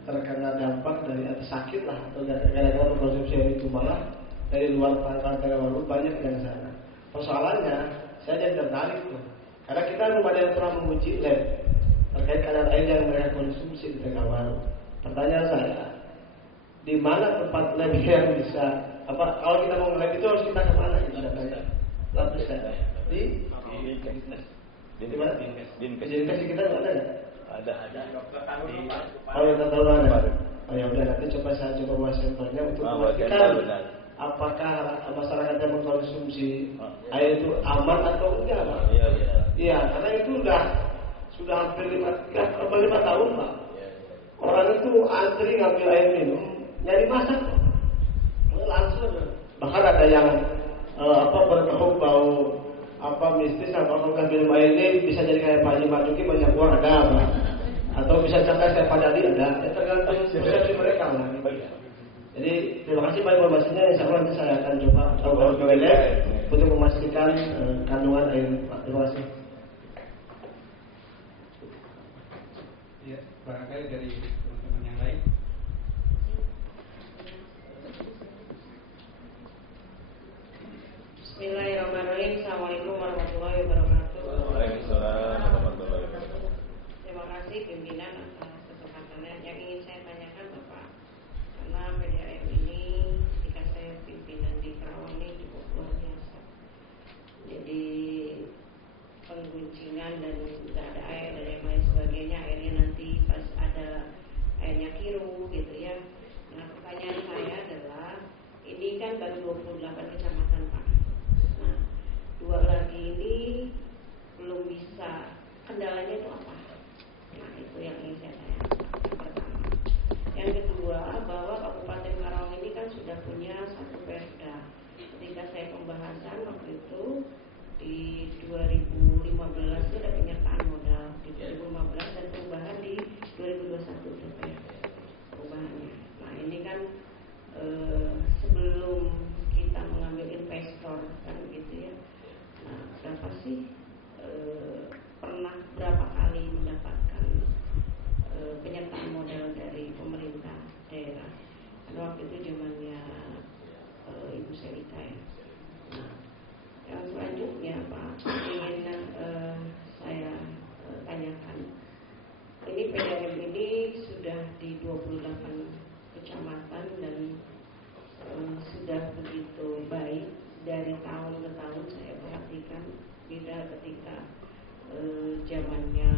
terkena dampak dari atau sakit lah atau gara-gara mengkonsumsi air itu, malah dari luar Pangkal Tegawaru banyak yang sana. Persoalannya saya jadi tertarik tuh, karena kita belum ada yang pernah menguji lab terkait kadar air yang mereka konsumsi di Tegawaru. Pertanyaan saya, di mana tempat lab yang bisa kalau kita mau lab itu harus kita kemana? Lab bisa di mana? Dinkes kita nggak ada nggak? Ada. Dokter Taruna Pak. Oh, dokter Taruna. Oh ya udah, nanti saya coba buat sampelnya untuk memastikan apakah masyarakat yang mengkonsumsi air itu aman atau enggak Pak? Iya. Iya, karena itu sudah hampir 5 tahun Pak. Orang itu antri ngambil air minum, nyari masak, langsung. Bahkan ada yang berkebun bau mistis, kalau ngambil air ini bisa jadi kayak Pak Haji Marzuki banyak uang ada Pak. Atau bisa capai kayak Pak Dadi ada, tergantung persepsi mereka lah. Jadi terima kasih Pak informasinya, insya Allah nanti saya akan coba tahu untuk memastikan kandungan air Pak. Terima kasih. Ya, barangkali dari teman-teman yang lain. Bismillahirrahmanirrahim. Assalamualaikum warahmatullahi wabarakatuh. Waalaikumsalam warahmatullahi wabarakatuh. Terima kasih pimpinan atas kesempatannya. Yang ingin saya tanyakan Bapak, karena PDAM ini ketika saya pimpinan di Karawang ini cukup luar biasa. Jadi pengguncingan dan tidak ada air dan yang lain sebagainya, airnya nanti pas ada airnya kiru gitu ya. Nah pertanyaan saya adalah ini kan baru 28 kecamatan Pak. Nah 2 lagi ini belum bisa, kendalanya itu apa? Nah itu yang ingin saya tanya pertama. Yang kedua, bahwa Kabupaten Karawang ini kan sudah punya satu perda. Ketika saya pembahasan waktu itu di 2015 itu ada penyertaan modal di 2015 dan perubahan di 2021 itu perubahannya. Nah ini kan sebelum kita mengambil investor kan gitu ya. Nah berapa sih pernah berapa kali mendapatkan penyertaan modal dari pemerintah daerah? Karena waktu itu zamannya Ibu Selika ya. Nah, yang selanjutnya Pak ingin saya tanyakan, ini PDAM ini sudah di 28 kecamatan dan sudah begitu baik dari tahun ke tahun. Saya perhatikan beda ketika zamannya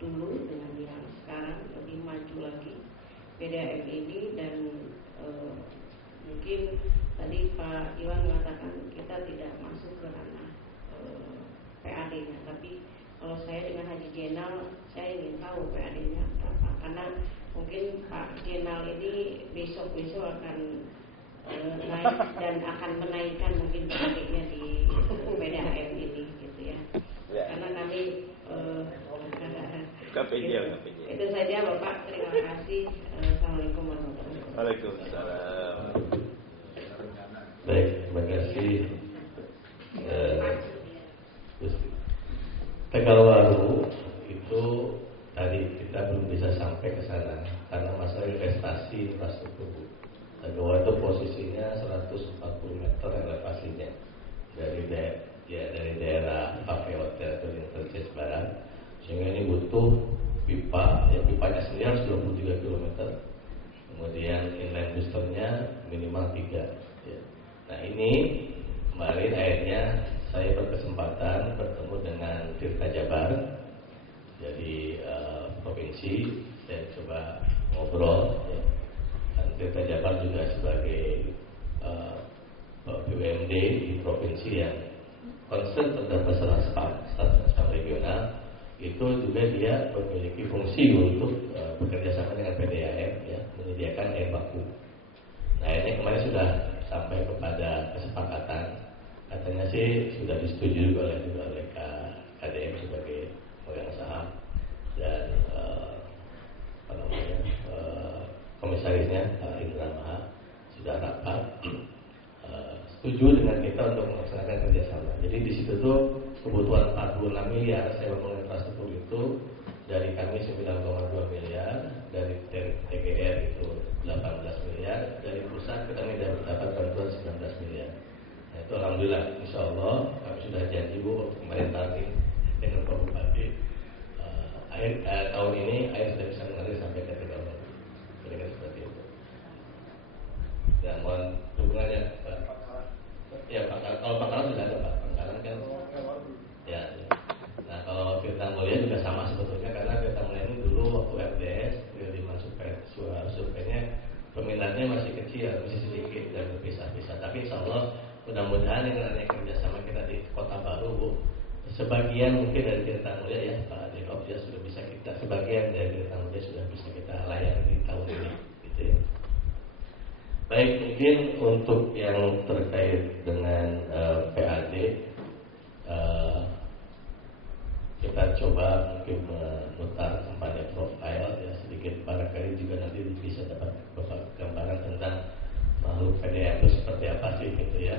dulu dengan yang sekarang, lebih maju lagi PDAM ini. Dan mungkin tadi Pak Iwan mengatakan kita tidak masuk ke ranah PAD-nya, tapi kalau saya dengan Haji Jenal, saya ingin tahu PAD-nya berapa, karena mungkin Pak Jenal ini besok-besok akan naik dan akan menaikkan mungkin PAD-nya di PDAM ini gitu ya. Karena kami KPJ. Itu saja Bapak, terima kasih. Assalamualaikum warahmatullahi wabarakatuh. Waalaikumsalam. Baik, terima kasih. Tegalwaru itu tadi kita belum bisa sampai ke sana karena masalah investasi infrastruktur. Tegalwaru itu posisinya 140 meter elevasinya dari daerah Cafe Hotel atau Interchange Barat, sehingga ini butuh pipa, ya pipanya sendiri harus 23 km, kemudian inline boosternya minimal 3 ya. Nah ini kemarin akhirnya saya berkesempatan bertemu dengan Tirta Jabar dari provinsi, saya coba ngobrol ya. Dan Tirta Jabar juga sebagai BUMD di provinsi yang concern terhadap masalah spam regional, itu juga dia memiliki fungsi untuk bekerjasama dengan PDAM ya, menyediakan air baku. Nah ini kemarin sudah sampai kepada kesepakatan, katanya sih sudah disetujui oleh KDM sebagai pemegang saham dan komisarisnya Pak Indra Maha sudah rapat setuju dengan kita untuk melaksanakan kerjasama. Jadi di situ tuh kebutuhan 46 miliar saya bangun infrastruktur itu dari kami 9,2 miliar, dari TGR itu 18 miliar, dari pusat kita dapat bantuan 19 miliar. Nah itu alhamdulillah, insya Allah kami sudah janji Bu kemarin tadi dengan Pak Bupati tahun ini air sudah bisa mengalir sampai ke Tegalwaru. Kira-kira seperti itu. Dan mohon dukungannya Pak. Ya kalau Pangkalan sudah ada Pak, Pangkalan kan ya. Nah kalau Tirta Mulia juga sama sebetulnya, karena Tirta Mulia ini dulu waktu RDS Rildiman surveinya peminatnya masih kecil, masih sedikit dan berpisah-pisah. Tapi insya Allah mudah-mudahan dengan adanya kerjasama kita di Kota Baru Bu, sebagian mungkin dari Tirta Mulia ya Pak Dekop ya sudah bisa kita, sebagian dari Tirta Mulia sudah bisa kita layani di tahun ini gitu ya. Baik, mungkin untuk yang terkait dengan PAD kita coba mungkin memutar kepada profil ya sedikit, barangkali juga nanti bisa dapat beberapa gambaran tentang makhluk PDA itu seperti apa sih gitu ya,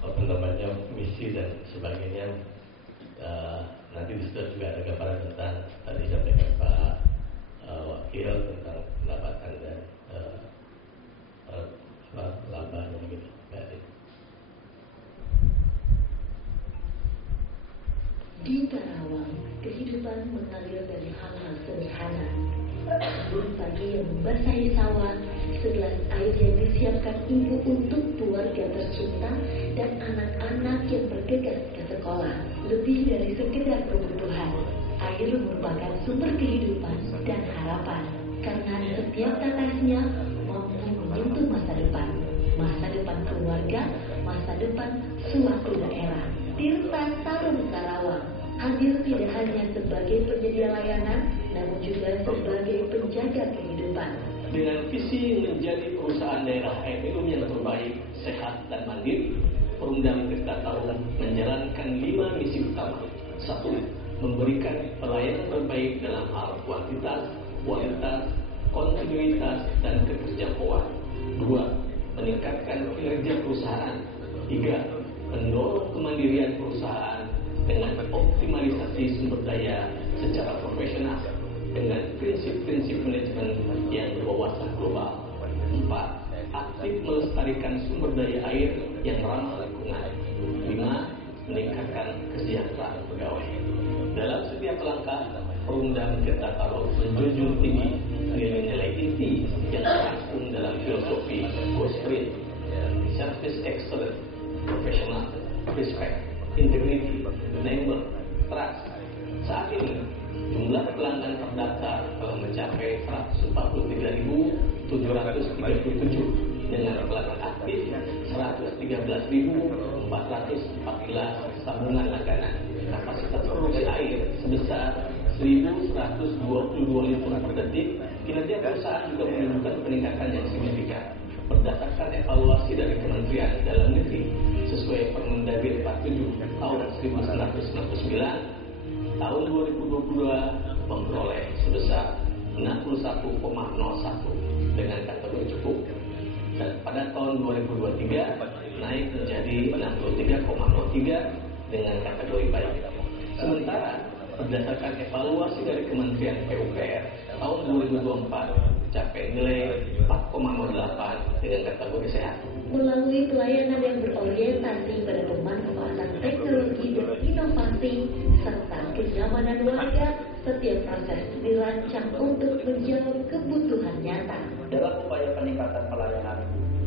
apa namanya, misi dan sebagainya. Nanti di situ juga ada gambaran tentang tadi disampaikan Pak Wakil tentang pendapatan dan laba dan gitu. Di Karawang, kehidupan mengalir dari hal-hal sederhana. Embun pagi yang membasahi sawah, segelas air yang disiapkan ibu untuk keluarga tercinta dan anak-anak yang bergegas ke sekolah. Lebih dari sekedar kebutuhan, air merupakan sumber kehidupan dan harapan. Karena setiap tetesnya mampu menyentuh masa depan keluarga, masa depan suatu daerah. Tirta Tarum Karawang hadir tidak hanya sebagai penyedia layanan, namun juga sebagai penjaga kehidupan. Dengan visi menjadi perusahaan daerah air minum yang terbaik, sehat dan mandiri, Perumdam Tirta Tarum menjalankan 5 misi utama. 1. Memberikan pelayanan terbaik dalam hal kuantitas, kualitas, kontinuitas, dan kekerjaan. 2. Meningkatkan kinerja perusahaan. 3. Mendorong kemandirian perusahaan dengan optimalisasi sumber daya secara profesional dengan prinsip-prinsip manajemen yang berwawasan global. 4. Aktif melestarikan sumber daya air yang ramah lingkungan. 5. Meningkatkan kesejahteraan pegawai. Dalam setiap langkah, Perumdam Tirta Tarum menjunjung tinggi nilai-nilai inti yang terkandung dalam filosofi Go-Sprint, Service Excellence, Professional, Respect, Integrity, Neighbor, Trust. Saat ini, jumlah pelanggan terdaftar telah mencapai 143.737 dengan pelanggan aktif 113.414 tabungan langganan. Kapasitas produksi air sebesar 1.122 liter per detik. Kinerja perusahaan juga menunjukkan peningkatan yang signifikan. Berdasarkan evaluasi dari Kementerian Dalam Negeri sesuai Permendagri 47 tahun 1999, tahun 2022 memperoleh sebesar 61,01 dengan kategori cukup, dan pada tahun 2023 naik menjadi 63,03 dengan kategori baik. Sementara berdasarkan evaluasi dari Kementerian PUPR tahun 2024 mencapai nilai 4,08 dengan kategori sehat. Melalui pelayanan yang berorientasi pada pemanfaatan teknologi dan inovasi serta kenyamanan warga, setiap proses dirancang untuk menjawab kebutuhan nyata. Dalam upaya peningkatan pelayanan,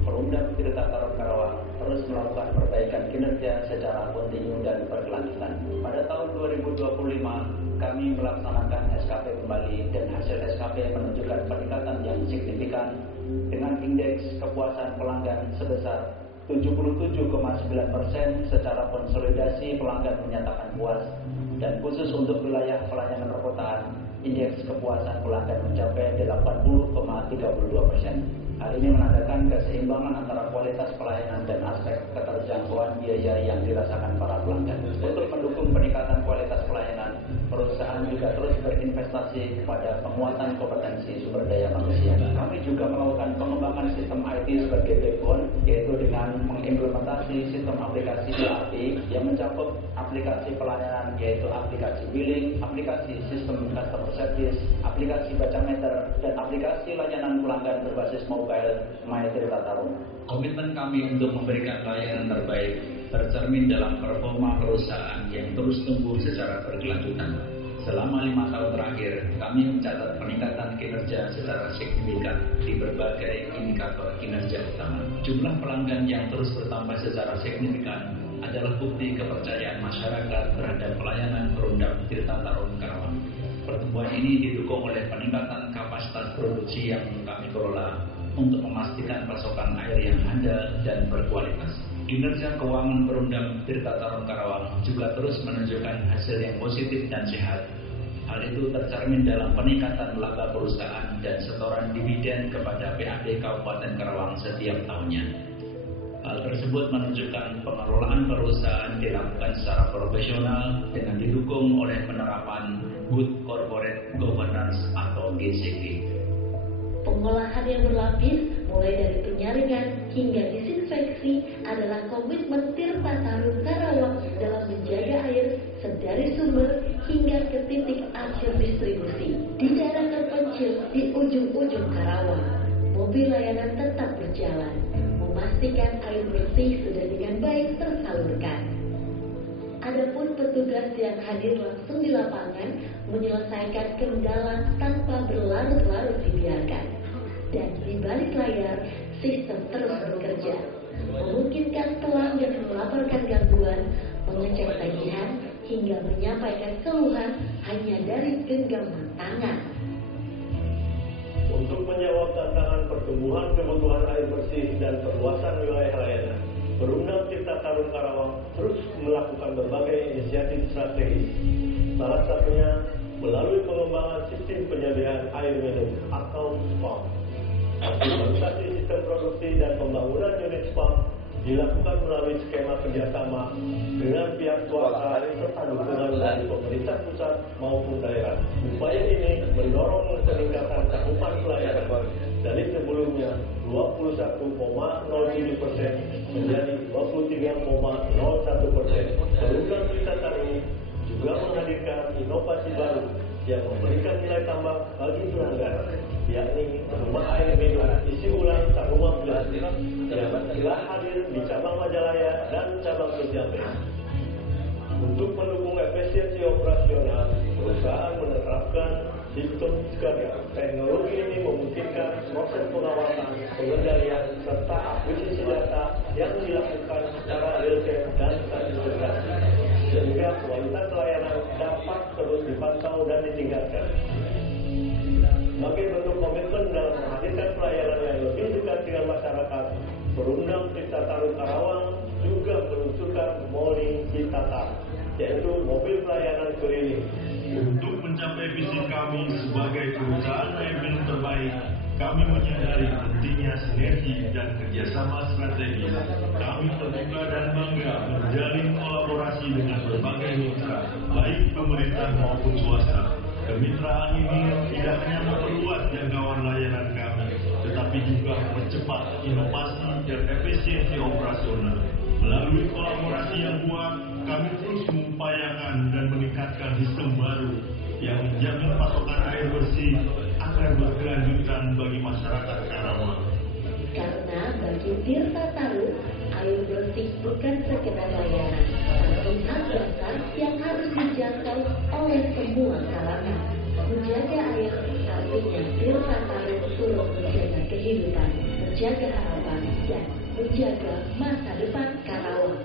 Perumdam Tirta Tarum Karawang terus melakukan perbaikan kinerja secara kontinu dan berkelanjutan. Pada tahun 2025, kami melaksanakan SKP kembali dan hasil SKP menunjukkan peningkatan yang signifikan dengan indeks kepuasan pelanggan sebesar 77,9%. Secara konsolidasi pelanggan menyatakan puas, dan khusus untuk wilayah pelayanan perkotaan, indeks kepuasan pelanggan mencapai 80,32%. Hal ini menandakan keseimbangan antara kualitas pelayanan dan aspek keterjangkauan biaya yang dirasakan para pelanggan. Untuk mendukung peningkatan kualitas pelayanan, perusahaan juga terus berinvestasi kepada penguatan kompetensi sumber daya manusia. Kami juga melakukan pengembangan sistem IT sebagai backbone, yaitu dengan mengimplementasi sistem aplikasi ERP yang mencakup aplikasi pelayanan, yaitu aplikasi billing, aplikasi sistem customer service, aplikasi baca meter, dan aplikasi layanan pelanggan berbasis mobile My Tirta Tarum. Komitmen kami untuk memberikan layanan terbaik tercermin dalam performa perusahaan yang terus tumbuh secara berkelanjutan. Selama 5 tahun terakhir, kami mencatat peningkatan kinerja secara signifikan di berbagai indikator kinerja utama. Jumlah pelanggan yang terus bertambah secara signifikan adalah bukti kepercayaan masyarakat terhadap pelayanan Perumdam Tirta Tarum Karawang. Pertumbuhan ini didukung oleh peningkatan kapasitas produksi yang kami kelola untuk memastikan pasokan air yang handal dan berkualitas. kinerja keuangan Perumda Tirta Tarun Karawang juga terus menunjukkan hasil yang positif dan sehat. Hal itu tercermin dalam peningkatan laba perusahaan dan setoran dividen kepada PAD Kabupaten Karawang setiap tahunnya. Hal tersebut menunjukkan pengelolaan perusahaan dilakukan secara profesional dengan didukung oleh penerapan Good Corporate Governance atau GCG. Pengolahan yang berlapis, mulai dari penyaringan hingga disinfeksi, adalah komitmen Tirta Tarun Karawang dalam menjaga air sedari sumber hingga ke titik akhir distribusi. Di daerah terpencil di ujung-ujung Karawang, mobil layanan tetap berjalan, memastikan air bersih sudah dengan baik tersalurkan. Adapun petugas yang hadir langsung di lapangan menyelesaikan kendala tanpa berlarut-larut dibiarkan. Dan di balik layar, sistem terus bekerja, memungkinkan pelanggan melaporkan gangguan, mengecek tagihan, hingga menyampaikan keluhan hanya dari genggaman tangan. Untuk menjawab tantangan pertumbuhan kebutuhan air bersih dan perluasan wilayah layanan, Perumda Tirta Tarun Karawang terus melakukan berbagai inisiatif strategis. Salah satunya melalui pengembangan sistem penyediaan air minum atau SPAM. Optimalisasi sistem produksi dan pembangunan unit SPAM dilakukan melalui skema kerjasama dengan pihak swasta serta dukungan dari pemerintah pusat maupun daerah. Upaya ini mendorong peningkatan cakupan pelayanan dari sebelumnya 21,07% menjadi 23,01%. Perumda Tirta Tarun juga menghadirkan inovasi baru yang memberikan nilai tambah bagi pelanggan, yakni rumah air minum isi ulang Tarumah Plus yang telah hadir di cabang Majalaya dan cabang Pejaten. Untuk mendukung efisiensi operasional, perusahaan menerapkan sistem SCADA. Teknologi ini memungkinkan proses pengawasan, pengendalian, serta akuisisi data yang dilakukan secara real time dan terintegrasi, sehingga kualitas layanan dapat terus dipantau dan ditingkatkan. Sebagai bentuk komitmen dalam menghadirkan pelayanan yang lebih dekat dengan masyarakat, Perumda Tirta Tarun Karawang juga meluncurkan Morning Citata, yaitu mobil pelayanan keliling. Untuk mencapai visi kami sebagai perusahaan air minum terbaik, kami menyadari pentingnya sinergi dan kerjasama strategis. Kami terbuka dan bangga menjalin kolaborasi dengan berbagai mitra, baik pemerintah maupun swasta. Kemitraan ini tidak hanya memperluas jangkauan layanan kami, tetapi juga mempercepat inovasi dan efisiensi operasional. Melalui kolaborasi yang kuat, kami terus mengupayakan dan meningkatkan sistem baru yang menjamin pasokan air bersih akan berkelanjutan bagi masyarakat Karawang. Karena bagi Tirta Tarun, air bersih bukan sekedar layanan, tapi hak dasar yang harus dijangkau oleh semua kalangan. Menjaga air artinya Tirta Tarun turut menjaga kehidupan, menjaga harapan, dan menjaga masa depan Karawang.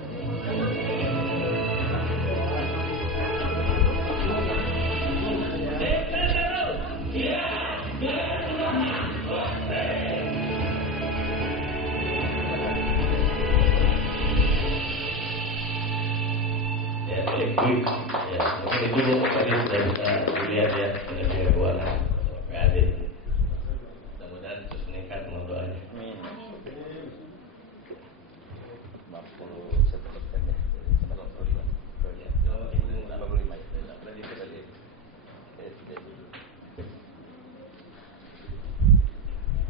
Mungkin itu tadi sudah bisa dilihat ya kinerja keuangan PAD. Mudah-mudahan terus meningkat doanya.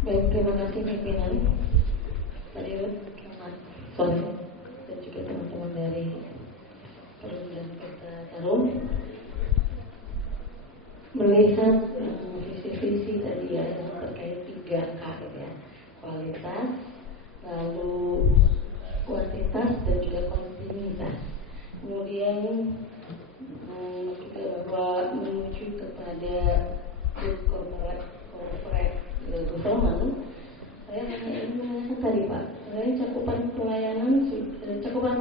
Baik, terima kasih pimpinan Pak Dirut, Sono, dan juga teman-teman dari Perumda Tirta Tarun. Melihat visi-visi tadi ya yang terkait 3K ya, kualitas, lalu kuantitas dan juga kontinuitas. Kemudian juga bahwa menuju kepada good corporate government, saya hanya ingin menanyakan tadi Pak, sebenarnya cakupan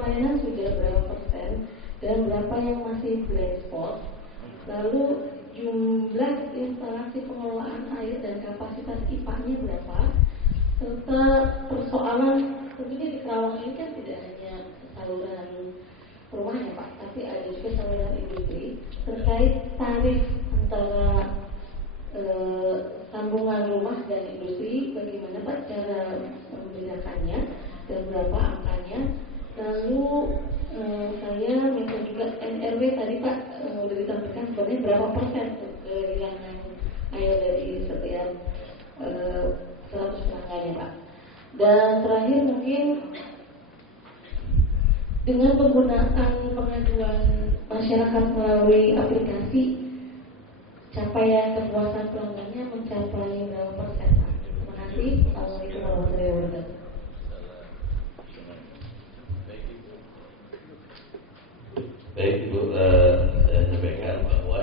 pelayanan sudah berapa persen dan berapa yang masih blind spot, lalu jumlah instalasi pengelolaan air dan kapasitas IPA-nya berapa, serta persoalan tentunya di Karawang ini kan tidak hanya saluran rumah ya Pak, tapi ada juga saluran industri terkait tarif antara sambungan rumah dan industri, bagaimana Pak cara membedakannya dan berapa angkanya. Lalu saya minta juga NRW tadi Pak sudah disampaikan sebenarnya berapa persen untuk kehilangan air dari setiap 100 pelanggannya Pak. Dan terakhir mungkin dengan penggunaan pengaduan masyarakat melalui aplikasi, capaian kepuasan pelanggannya mencapai berapa persen Pak? Terima kasih. Assalamualaikum warahmatullahi wabarakatuh. Baik Ibu, saya sampaikan bahwa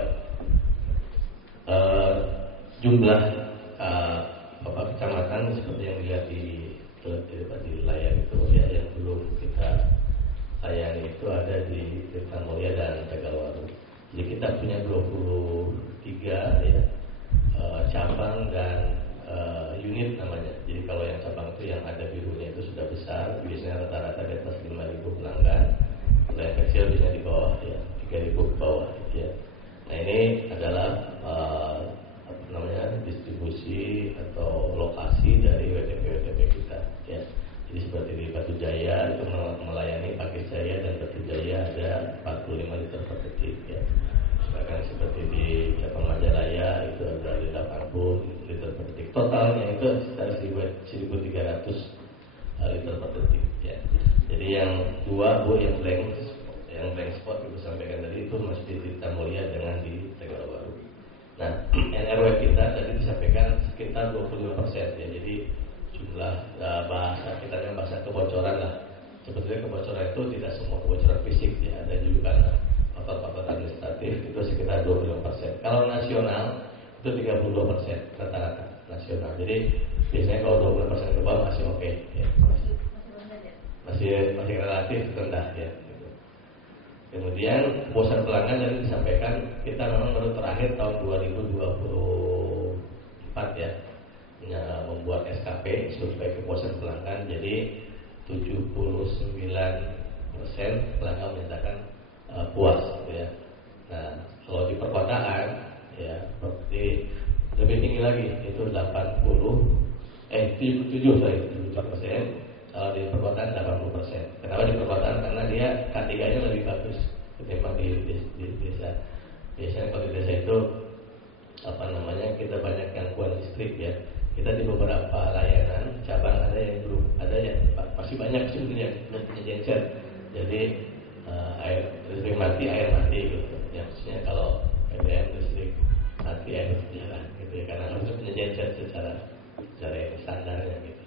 jumlah kecamatan seperti yang dilihat di layar itu ya, yang belum kita layani itu ada di Tirtamulya dan Tegalwaru. Jadi kita punya 23 ya, cabang dan unit namanya. Jadi kalau yang cabang itu yang ada birunya itu sudah besar, biasanya rata-rata di atas 5.000 pelanggan. Kalau yang kecil biasanya di bawah ya, 3.000 ke bawah ya. Nah ini adalah distribusi atau lokasi dari WTP kita ya. Jadi seperti di Batu Jaya itu melayani Pakis Jaya dan Batu Jaya ada 45 liter per detik ya. Bahkan seperti di Majalaya itu ada 80 liter per detik. Totalnya itu sekitar 1.300 liter per detik ya. Jadi yang dua yang blank spot Ibu sampaikan tadi itu masih di Tirtamulya dengan di Tegalwaru. Nah, NRW kita tadi disampaikan sekitar 25% ya. Jadi jumlah bahasa kita dengan bahasa kebocoran lah. Sebetulnya kebocoran itu tidak semua kebocoran fisik ya. Ada juga faktor-faktor administratif itu sekitar 25%. Kalau nasional itu 32% rata-rata nasional. Jadi biasanya kalau 20% ke bawah masih oke ya. Masih relatif rendah ya. Kemudian kepuasan pelanggan yang disampaikan kita memang baru terakhir tahun 2024 ya, membuat SKP survei kepuasan pelanggan. Jadi 79% pelanggan menyatakan puas gitu ya. Nah kalau di perkotaan ya seperti lebih tinggi lagi itu 77%. Kalau di perkotaan 80%. Kenapa di perkotaan? Karena dia K3-nya lebih bagus ketimbang di desa. Biasanya kalau di desa itu kita banyak gangguan listrik ya. Kita di beberapa layanan cabang ada yang belum, ada yang masih banyak sebetulnya belum punya genset. Jadi air listrik mati, air mati gitu. Ya maksudnya kalau BBM listrik mati, air berjalan gitu ya. Karena harus punya genset secara yang standarnya gitu.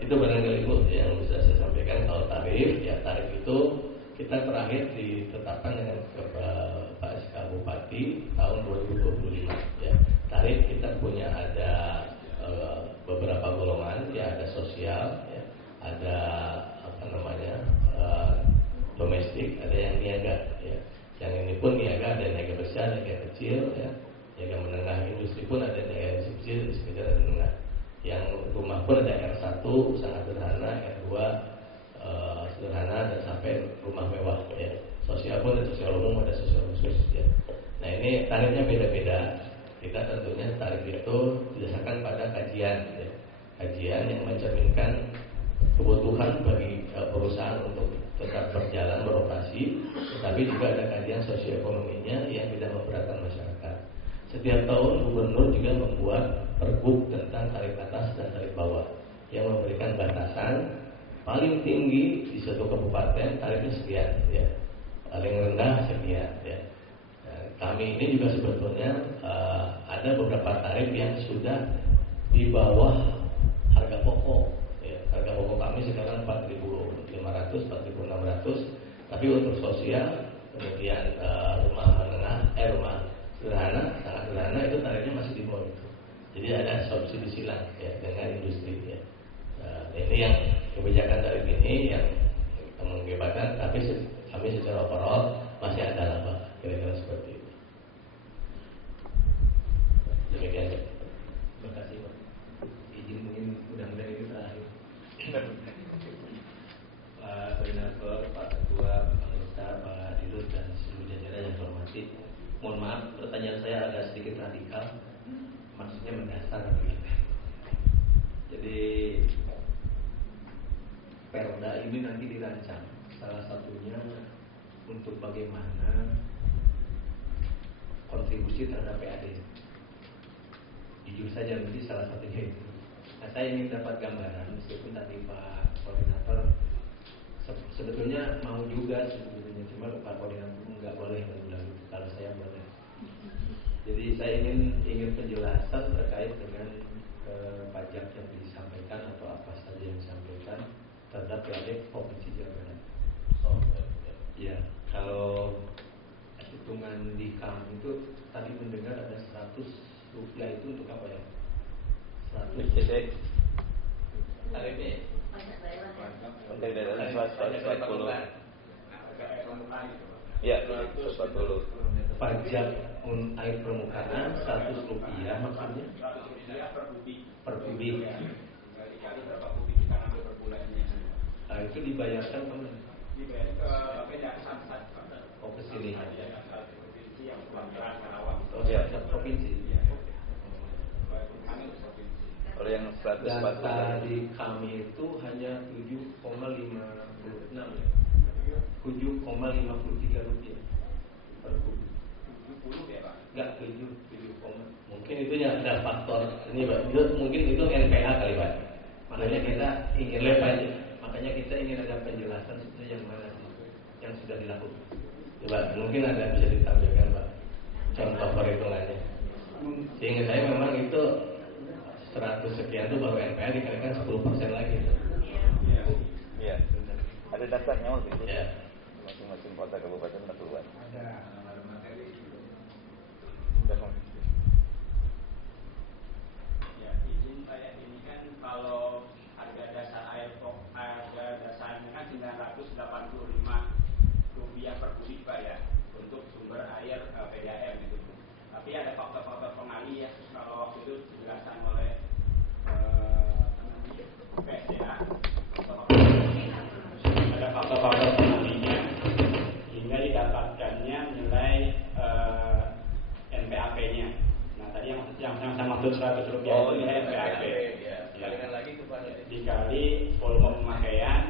Itu barangkali Bu yang bisa saya sampaikan. Kalau tarif itu kita terakhir ditetapkan dengan Pak SK Bupati tahun 2025 ya. Tarif kita punya ada beberapa golongan ya, ada sosial ya, ada domestik, ada yang niaga ya. Yang ini pun niaga, ada niaga besar, niaga kecil ya, niaga menengah. Industri pun ada niaga kecil, sekitar dan menengah. Yang rumah pun ada R1 sangat sederhana, R2 sederhana, dan sampai rumah mewah ya. Sosial pun ada sosial umum, ada sosial khusus ya. Nah ini tarifnya beda-beda. Kita tentunya tarif itu didasarkan pada kajian ya. Kajian yang mencerminkan kebutuhan bagi perusahaan untuk tetap berjalan beroperasi, tetapi juga ada kajian sosioekonominya yang tidak memberatkan masyarakat. Setiap tahun gubernur juga membuat pergub tentang tarif atas dan tarif bawah yang memberikan batasan paling tinggi di suatu kabupaten tarifnya sekian ya, paling rendah sekian ya. Kami ini juga sebetulnya ada beberapa tarif yang sudah di bawah harga pokok ya. Harga pokok kami sekarang 4.500, 4.600, tapi untuk sosial kemudian rumah menengah, rumah sederhana, sangat sederhana itu tarifnya masih di bawah itu. Jadi ada subsidi silang ya dengan industri ya. Ini yang kebijakan tarif ini yang mengakibatkan, tapi kami secara overall masih ada lah Pak, kira-kira seperti itu. Demikian. Terima kasih Pak. Izin mungkin mudah-mudahan itu terakhir. Pak fisikal, maksudnya mendasar gitu. Jadi Perda ini nanti dirancang salah satunya untuk bagaimana kontribusi terhadap PAD. Jujur saja nanti salah satunya itu. Nah, saya ingin dapat gambaran meskipun tadi Pak Koordinator sebetulnya mau juga sebetulnya, cuma Pak Koordinator nggak boleh lalu kalau saya boleh. Jadi saya ingin penjelasan terkait dengan pajak yang disampaikan atau apa saja yang disampaikan terhadap PAD Provinsi Jawa Barat. Ya, kalau hitungan di kami itu tadi mendengar ada 100 rupiah itu untuk apa ya? 100 tarifnya untuk daerah swasta 40. Ya, 40. Pajak air permukaan 100 rupiah maksudnya per kubik. Nah, itu dibayarkan kemana? Dibayar ke Bapeda Samsat. Oh, ke sini. Oh, ya. Provinsi. Kalau yang 140 data di kami itu hanya 7,56 ya. 7,53 rupiah per kubik. 70 ya Pak? Enggak, 7. Mungkin itu ya ada faktor ini Pak. Mungkin itu NPA kali Pak. Makanya kita ingin makanya kita ingin ada penjelasan sebetulnya yang mana sih yang sudah dilakukan. Coba mungkin ada bisa ditampilkan Pak contoh perhitungannya. Sehingga saya memang itu 100 sekian itu baru NPA dikalikan 10% lagi. Iya. Ada daftarnya waktu itu. Ya. Masing-masing kota kabupaten keluar. Ada materi itu. Ya, izin saya ini kan kalau harga dasar harga dasarnya kan 985 rupiah per kubik Pak ya untuk sumber air PDAM itu. Tapi ada faktor-faktor pengalih ya kalau waktu itu dijelaskan oleh PSDA. Ada faktor-faktor pengalihnya hingga didapatkannya nilai NPAP-nya. Nah tadi yang saya maksud 100 rupiah itu nilai NPAP. Kalikan lagi itu Pak. Dikali volume pemakaian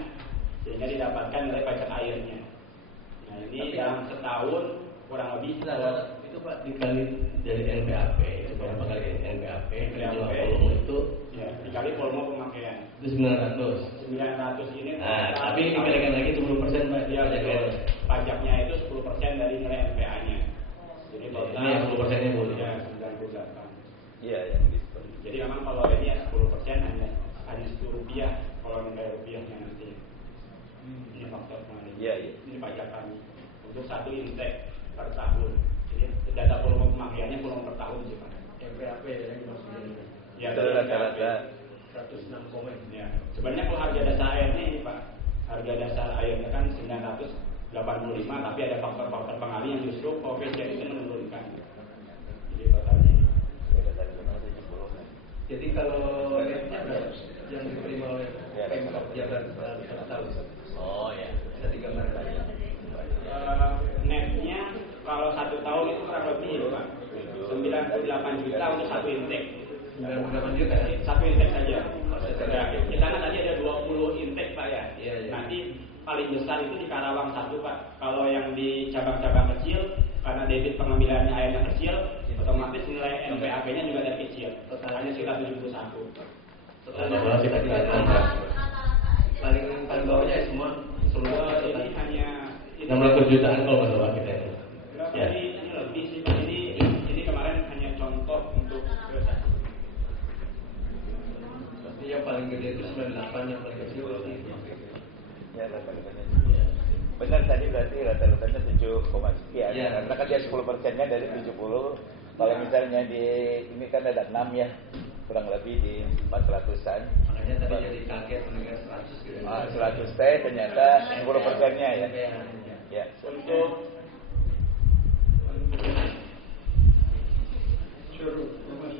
sehingga didapatkan nilai pajak airnya. Nah ini dalam setahun kurang lebih itu Pak dikali dari NPAP itu berapa kali NPAP volume itu ya dikali volume pemakaian itu 900 ini tapi dikalikan lagi 10% Pak ya pajaknya itu 10% dari nilai NPA-nya jadi total ini yang 10% nya boleh ya 98 iya yang gitu jadi memang kalau ini ya 10% hanya 10 rupiah kalau nilai rupiahnya nanti ini faktor pengalih ini pajak kami untuk satu intake per tahun. Jadi data volume pemakaiannya volume per tahun sih Pak. MPAP ya maksudnya. Ya rata-rata 106 komen. Ya. Sebenarnya kalau harga dasar airnya ini Pak, harga dasar airnya kan 985 tapi ada faktor-faktor pengalih yang justru koefisien itu menurunkan. Jadi totalnya. Jadi kalau netnya berapa yang diterima oleh Pemkab Jakarta satu tahun? Oh ya. Bisa digambarkan lagi. Netnya kalau 1 tahun itu kurang lebih Pak 98 juta untuk satu intake. 98 juta ya? Satu intake saja. Di sana tadi ada 20 intake Pak ya. Nanti paling besar itu di Karawang 1 Pak. Kalau yang di cabang-cabang kecil karena debit pengambilannya airnya kecil, otomatis nilai NPAP-nya juga dari kecil. Totalnya sekitar 71. Totalnya kita paling bawahnya semua seluruh ini hanya 600 jutaan kalau nggak salah kita itu. Ya. Ini lebih sih Pak. Ini kemarin hanya contoh untuk prestasi. Pasti yang paling gede itu 98, yang paling kecil itu. Ya rata-ratanya. Benar tadi berarti rata-ratanya 7, sekian. Ya. Karena kan dia 10%-nya dari 70. Kalau misalnya di ini kan ada 6 ya. Kurang lebih di 400-an. Makanya tadi jadi kaget mendengar 100 gitu. 100 teh ternyata 10%-nya ya. Ya. Untuk suruh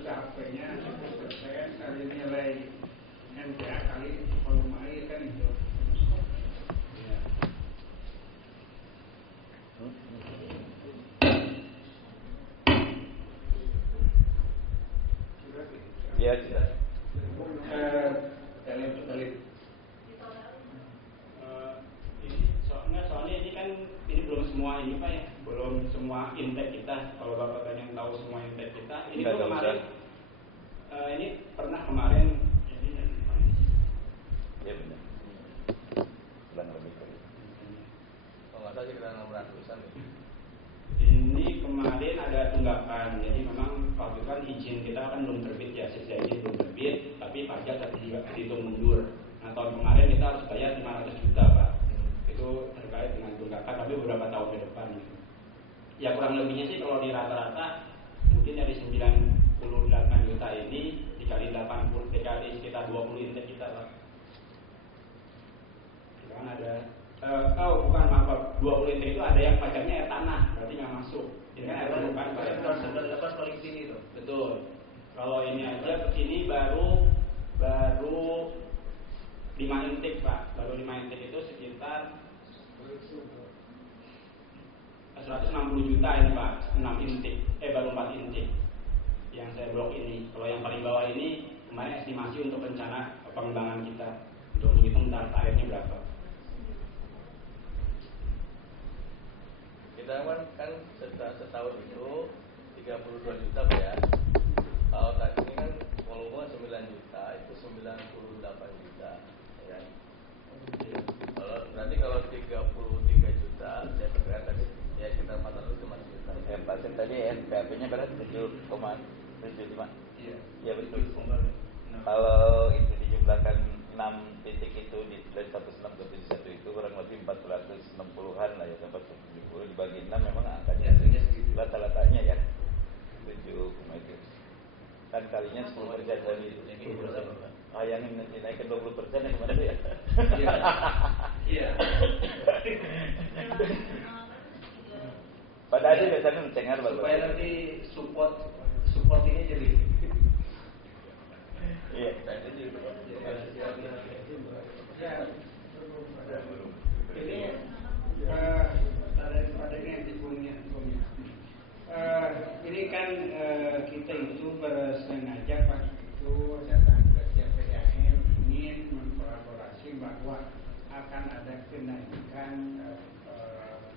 capeknya 10% kali nilai NPA kali volume air kan itu. Ya, sudah. Soalnya ini kan ini belum semua ini Pak ya, belum semua intake kita. Kalau Bapak pengen tahu semua intake kita, ini tuh kemarin ini pernah kemarin ini ya benar. Bulan lebih kali. Kalau nggak salah sekitar 600-an. Ini kemarin ada tunggakan, jadi memang waktu kan izin kita kan belum terbit ya, sisa izin belum terbit, tapi pajak juga dihitung mundur. Nah tahun kemarin kita harus bayar 500 juta Pak. Itu terkait dengan tunggakan, tapi beberapa tahun ke depan. Ya kurang lebihnya sih kalau di rata-rata mungkin dari 98 juta ini dikali 80, dikali sekitar 20 intake kita Pak. Kan ada bukan maaf, 20 intake itu ada yang pajaknya ya tanah, berarti nggak masuk. Ini kan ada bukan Pak. Paling tinggi itu. Betul. Kalau ini aja ini baru 5 intake Pak. Baru 5 intake itu sekitar 160 juta ini Pak. 6 intake, baru 4 intake yang saya blok ini. Kalau yang paling bawah ini kemarin estimasi untuk rencana pengembangan kita untuk menghitung tarif airnya berapa. Kita kan setahun itu 32 juta Pak ya. Kalau tadi ini kan volume 9 juta, itu 98 juta ya. Kalau berarti kalau 33 juta saya perkirakan tadi ya sekitar 450 juta. Pasien tadi NPAP-nya berapa? 7,75. Iya betul. Kalau itu dijumlahkan 6 titik itu di 16 ke 71 itu kurang lebih 460-an lah ya, 470 dibagi 6 memang angkanya rata-ratanya ya 7, kan kalinya 10% dari 10%. Yang nanti naikkan 20% yang kemana ya? Iya. Pada aja biasanya mencengar supaya nanti support ini jadi. Iya. Ini pada ini antibumnya. Ini kan kita itu bersengaja Pak itu datang ke CPDAM ingin mengkolaborasi bahwa akan ada kenaikan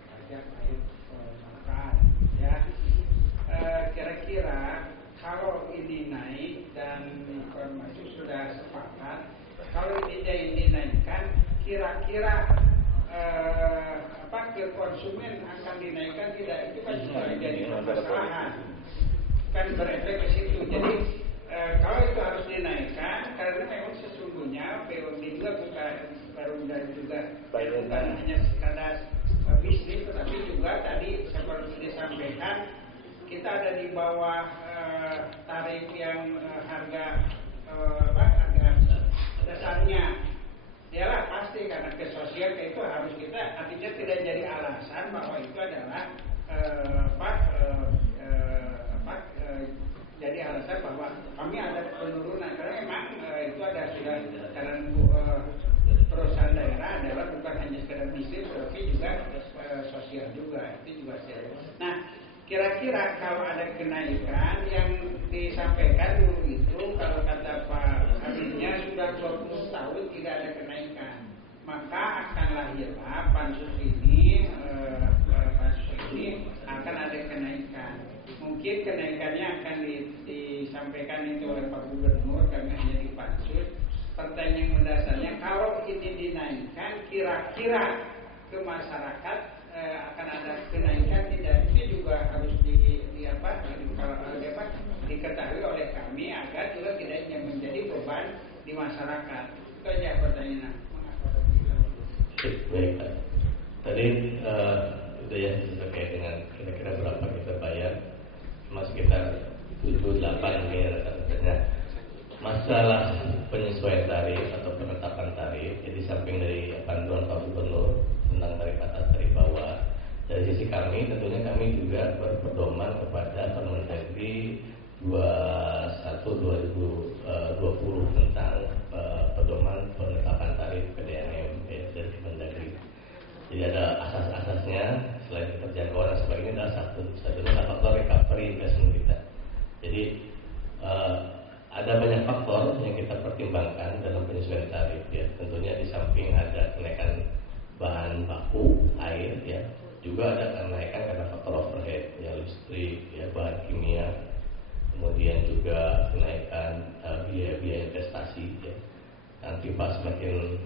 pajak air makan ya. Kira-kira kalau ini naik dan informasi sudah sepakat, kalau ini dinaikkan, kira-kira ke konsumen akan dinaikkan tidak, itu kan juga jadi permasalahan, kan berefek ke situ. Jadi kalau itu harus dinaikkan, karena memang sesungguhnya POD juga bukan hanya sekadar bisnis, tetapi juga tadi seperti disampaikan kita ada di bawah tarif yang harga dasarnya. Yalah pasti karena ke sosial itu harus kita, artinya tidak jadi alasan bahwa itu adalah jadi alasan bahwa kami ada penurunan, karena memang itu ada sudah karena perusahaan daerah adalah bukan hanya sekedar bisnis tapi juga sosial juga, itu juga serius. Nah kira-kira kalau ada kenaikan yang disampaikan dulu itu, kalau kata Pak Habibnya sudah 20 tahun tidak ada kenaikan, maka akan lahirlah pansus ini akan ada kenaikan. Mungkin kenaikannya akan disampaikan itu oleh Pak Gubernur, kami hanya di pansus. Pertanyaan mendasarnya, kalau ini dinaikkan, kira-kira ke masyarakat akan ada kenaikan tidak? Itu juga harus diketahui oleh kami agar juga tidak menjadi beban di masyarakat. Itu aja pertanyaan. Baik Pak. Tadi udah ya terkait dengan kira-kira berapa kita bayar, masih sekitar 7-8 ya rata-ratanya. Masalah penyesuaian tarif atau penetapan tarif, jadi samping dari panduan Pak Gubernur tentang tarif atas tarif bawah, dari sisi kami tentunya kami juga berpedoman kepada Permendagri 21/2020 tentang pedoman penetapan tarif PDAM dari Permendagri. Jadi ada asas-asasnya, selain keterjangkauan dan sebagainya, adalah satunya faktor recovery investment kita. Jadi ada ada banyak faktor yang kita pertimbangkan dalam penyesuaian tarif ya. Tentunya di samping ada kenaikan bahan baku air ya, juga ada kenaikan karena faktor overhead ya, listrik ya, bahan kimia, kemudian juga kenaikan biaya-biaya investasi ya. Nanti pas semakin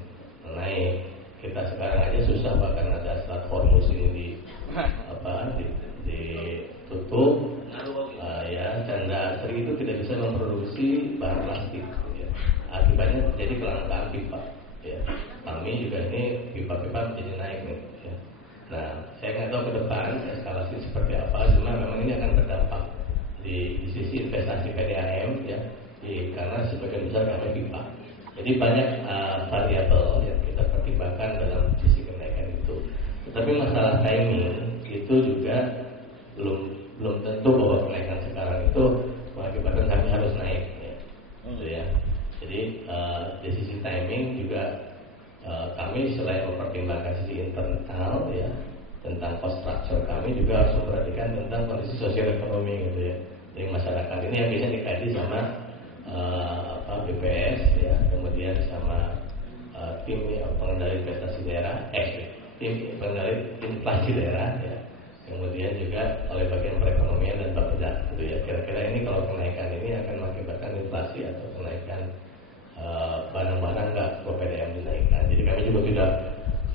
naik, kita sekarang aja susah, bahkan ada Strat Hormuz ini ditutup ya, Canda Asri itu tidak bisa memproduksi bahan plastik ya. Akibatnya terjadi kelangkaan pipa ya. Kami juga ini pipa-pipa menjadi naik nih ya. Nah, saya nggak tahu ke depan eskalasi seperti apa, cuma memang ini akan berdampak di sisi investasi PDAM ya, karena sebagian besar kami pipa. Jadi banyak variabel yang kita pertimbangkan dalam sisi kenaikan itu. Tetapi masalah timing itu juga belum tentu bahwa kenaikan sekarang itu mengakibatkan kami harus naik ya. Gitu ya. Jadi di sisi timing juga kami selain mempertimbangkan sisi internal ya, tentang cost structure, kami juga harus memperhatikan tentang kondisi sosial ekonomi gitu ya. Jadi masyarakat ini yang bisa dikaji sama BPS ya, kemudian sama tim pengendali investasi daerah, tim pengendali inflasi daerah ya, kemudian juga oleh bagian perekonomian dan Bapeda gitu ya. Kira-kira ini kalau kenaikan ini akan mengakibatkan inflasi atau kenaikan barang-barang nggak PDAM dinaikkan. Jadi kami juga tidak,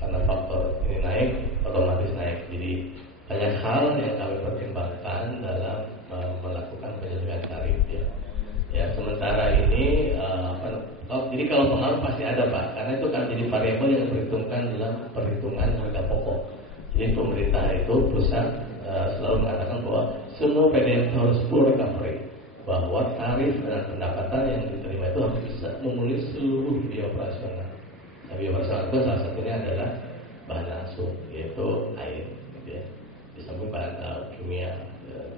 karena faktor ini naik otomatis naik. Jadi banyak hal yang kami pertimbangkan dalam melakukan penyesuaian tarif ya. Ya, sementara ini jadi kalau pengaruh pasti ada Pak, karena itu kan jadi variabel yang diperhitungkan dalam perhitungan harga pokok. Jadi pemerintah itu, pusat selalu mengatakan bahwa semua PDAM harus full recovery, bahwa tarif dan pendapatan yang diterima itu harus bisa memenuhi seluruh biaya operasional. Nah, biaya operasional itu salah satunya adalah bahan langsung, yaitu air gitu ya. Di samping bahan kimia,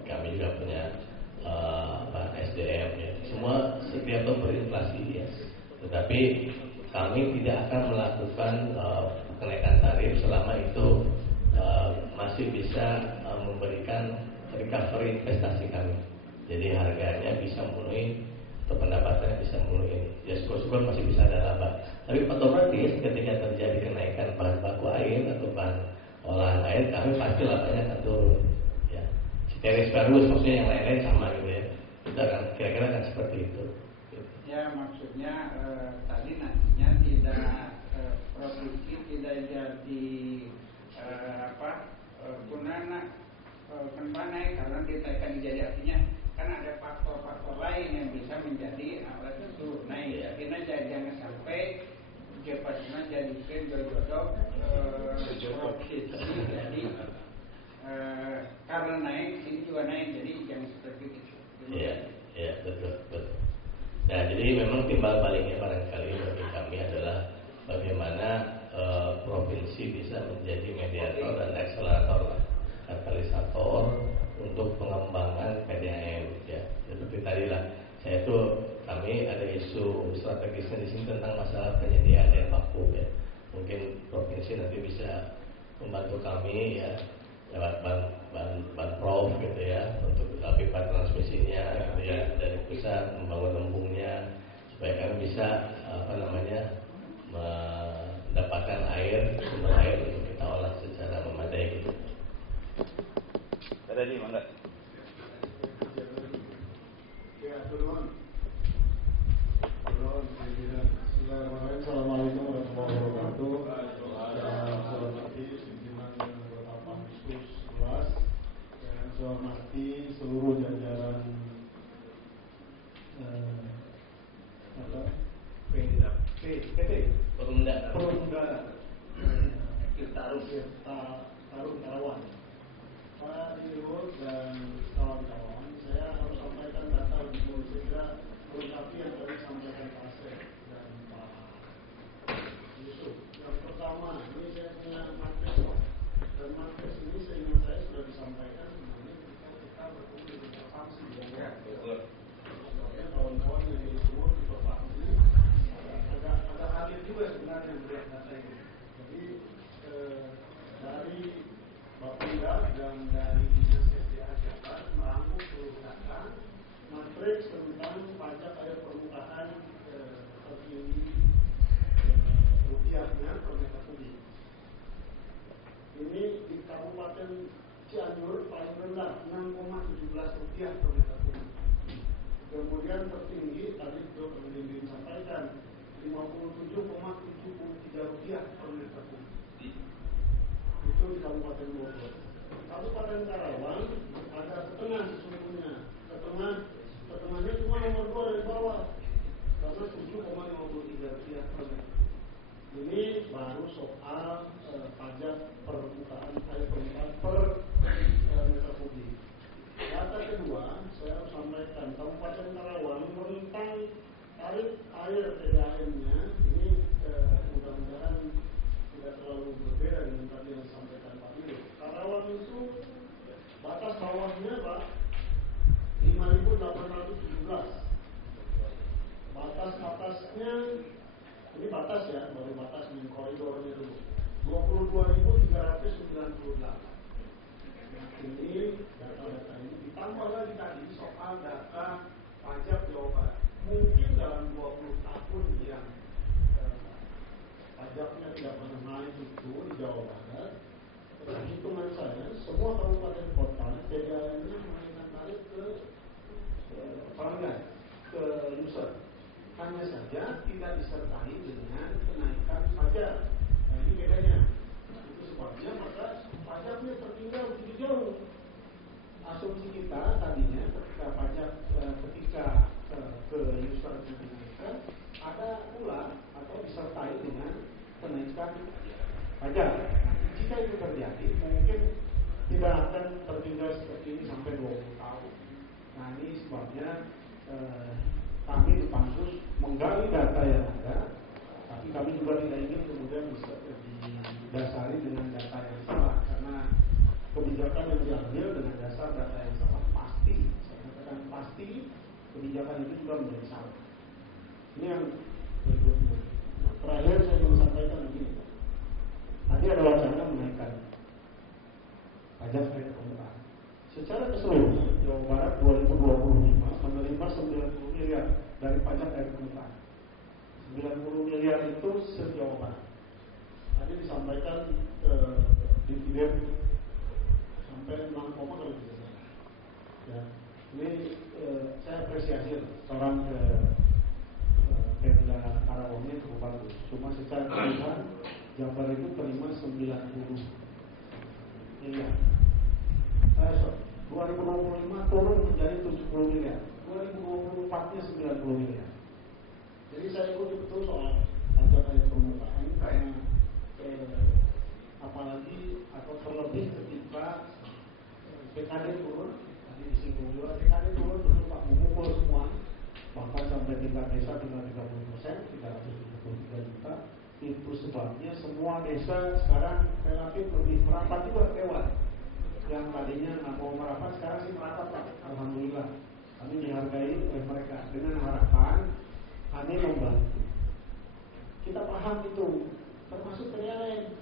kami juga punya SDM ya. Semua setiap tahun berinflasi ya. Tetapi kami tidak akan melakukan kenaikan tarif selama itu masih bisa memberikan recovery investasi kami. Jadi harganya bisa memenuhi atau pendapatannya bisa memenuhi. Ya syukur-syukur masih bisa ada laba. Tapi otomatis ketika terjadi kenaikan bahan baku air atau bahan olahan air, kami pasti labanya akan turun. Ya, steris bagus maksudnya yang lain-lain sama gitu ya. Kita akan kira-kira akan seperti itu. Ya maksudnya tadi nantinya tidak produksi tidak jadi punana kenapa naik karena ditaikkan jadi artinya kan ada faktor-faktor lain yang bisa menjadi alat itu naik. Artinya jangan sampai jepatnya jadi jodoh produksi jadi karena naik ini juga naik, jadi jangan seperti itu. Iya betul. Nah jadi memang timbal baliknya barangkali bagi kami adalah bagaimana provinsi bisa menjadi mediator dan akselerator, katalisator untuk pengembangan PDAM ya. Seperti tadi lah, kami ada isu strategisnya di sini tentang masalah penyediaan air baku ya. Mungkin provinsi nanti bisa membantu kami ya lewat banprov gitu ya, untuk pipa transmisinya gitu ya, dari pusat membangun embungnya supaya kami bisa mendapatkan sumber air untuk kita olah secara memadai gitu. Ada di mana? Ya, Assalamualaikum warahmatullahi wabarakatuh. Saya hormati pimpinan anggota Pansus 11 dan saya hormati seluruh jajaran PT Perumda Taruh Karawang. Pak Dirut dan kawan-kawan, saya harus sampaikan data untuk segera melengkapi yang tadi disampaikan Pak Asep dan Pak Yusuf. Yang pertama, ini saya punya matriks dan matriks ini seingat saya sudah disampaikan sebenarnya kita bertemu di intervensi ya. Sebabnya kawan-kawan yang di semua intervensi agak kaget juga sebenarnya melihat data ini. Jadi dari Bapeda dan dari Dinas SDA Jakarta merangkum seluruh data matriks tentang pajak air permukaan yang tertinggi tadi Dr. Dinding sampaikan Rp57,73 per liter kubik. Itu di Kabupaten Bogor. Kabupaten Karawang ada setengah sesungguhnya. Setengahnya cuma nomor 2 dari bawah. Karena Rp7,53 per liter. Ini baru soal pajak permukaan air permukaan per meter kubik. Data kedua, saya harus sampaikan Kabupaten Karawang tentang tarif air PDAM-nya ini mudah-mudahan tidak terlalu berbeda dengan tadi yang disampaikan Pak Dio. Karawang itu batas bawahnya Pak 5.817. Batas atasnya ini batas ya, baru batas di koridornya dulu 22.398. Ini data-data ini ditambah lagi tadi soal data pajak Jawa Barat. Mungkin dalam 20 tahun yang pajaknya tidak pernah naik itu di Jawa Barat, hitungan saya semua kabupaten kota PDAM-nya menaikkan tarif ke pelanggan, ke user. Hanya saja tidak disertai dengan kenaikan pajak. Nah, ini bedanya. Itu sebabnya maka pajaknya tertinggal begitu jauh. Asumsi kita tadinya ketika pajak ke user dinaikkan ada pula atau disertai dengan kenaikan pajak. Jika itu terjadi mungkin tidak akan tertinggal seperti ini sampai 20 tahun. Nah ini sebabnya kami di Pansus menggali data yang ada, tapi kami juga tidak ingin kemudian bisa didasari dengan data yang salah, karena kebijakan yang diambil dengan dasar data yang salah pasti, saya katakan pasti kebijakan itu juga menjadi salah. Ini yang berikutnya. Nah, terakhir saya ingin sampaikan begini. Tadi ada wacana menaikkan pajak air permukaan. Secara keseluruhan Jawa Barat 2025 menerima 90 miliar dari pajak air permukaan. 90 miliar itu se-Jawa Barat. Tadi disampaikan dividen sampai 6, kalau tidak salah. Ya, ini saya apresiasi seorang Pemda Karawang ini cukup bagus. Cuma secara keseluruhan Jabar itu terima 90 miliar. 2025 turun menjadi 70 miliar. 2024-nya 90 miliar. Jadi saya ikuti betul soal pajak air permukaan karena apalagi atau terlebih ketika PKD turun, tadi disinggung juga PKD turun betul Pak, memukul semua, bahkan sampai tingkat desa tinggal 30%, 333 juta. Itu sebabnya semua desa sekarang relatif lebih merapat juga lewat. Yang tadinya nggak mau merapat sekarang sih merapat Pak, alhamdulillah. Kami dihargai oleh mereka dengan harapan kami membantu. Kita paham itu, termasuk PDAM.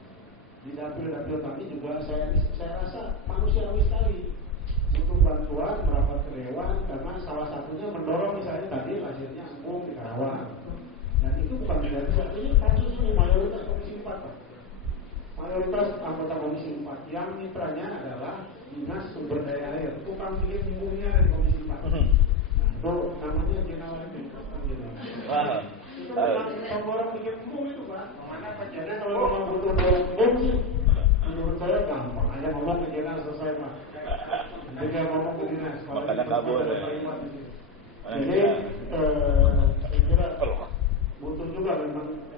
Di dapil-dapil kami juga saya rasa manusiawi sekali. Butuh bantuan merapat ke dewan karena salah satunya mendorong misalnya tadi lahirnya Embung di Karawang. Dan itu bukan tidak bisa. Ini kasus ini mayoritas Komisi 4 Pak. Mayoritas anggota Komisi 4 yang mitranya adalah Dinas Sumber Daya Air, tukang bikin embungnya dari Komisi 4. Nah, itu namanya Jenawar itu. Kalau orang bikin embung itu Pak, mana Jadi kalau memang butuh embung sih, menurut saya gampang. Hanya ngomong ke dinas selesai Pak. Jadi ngomong ke dinas. Makanya kabur. Jadi saya kira butuh juga memang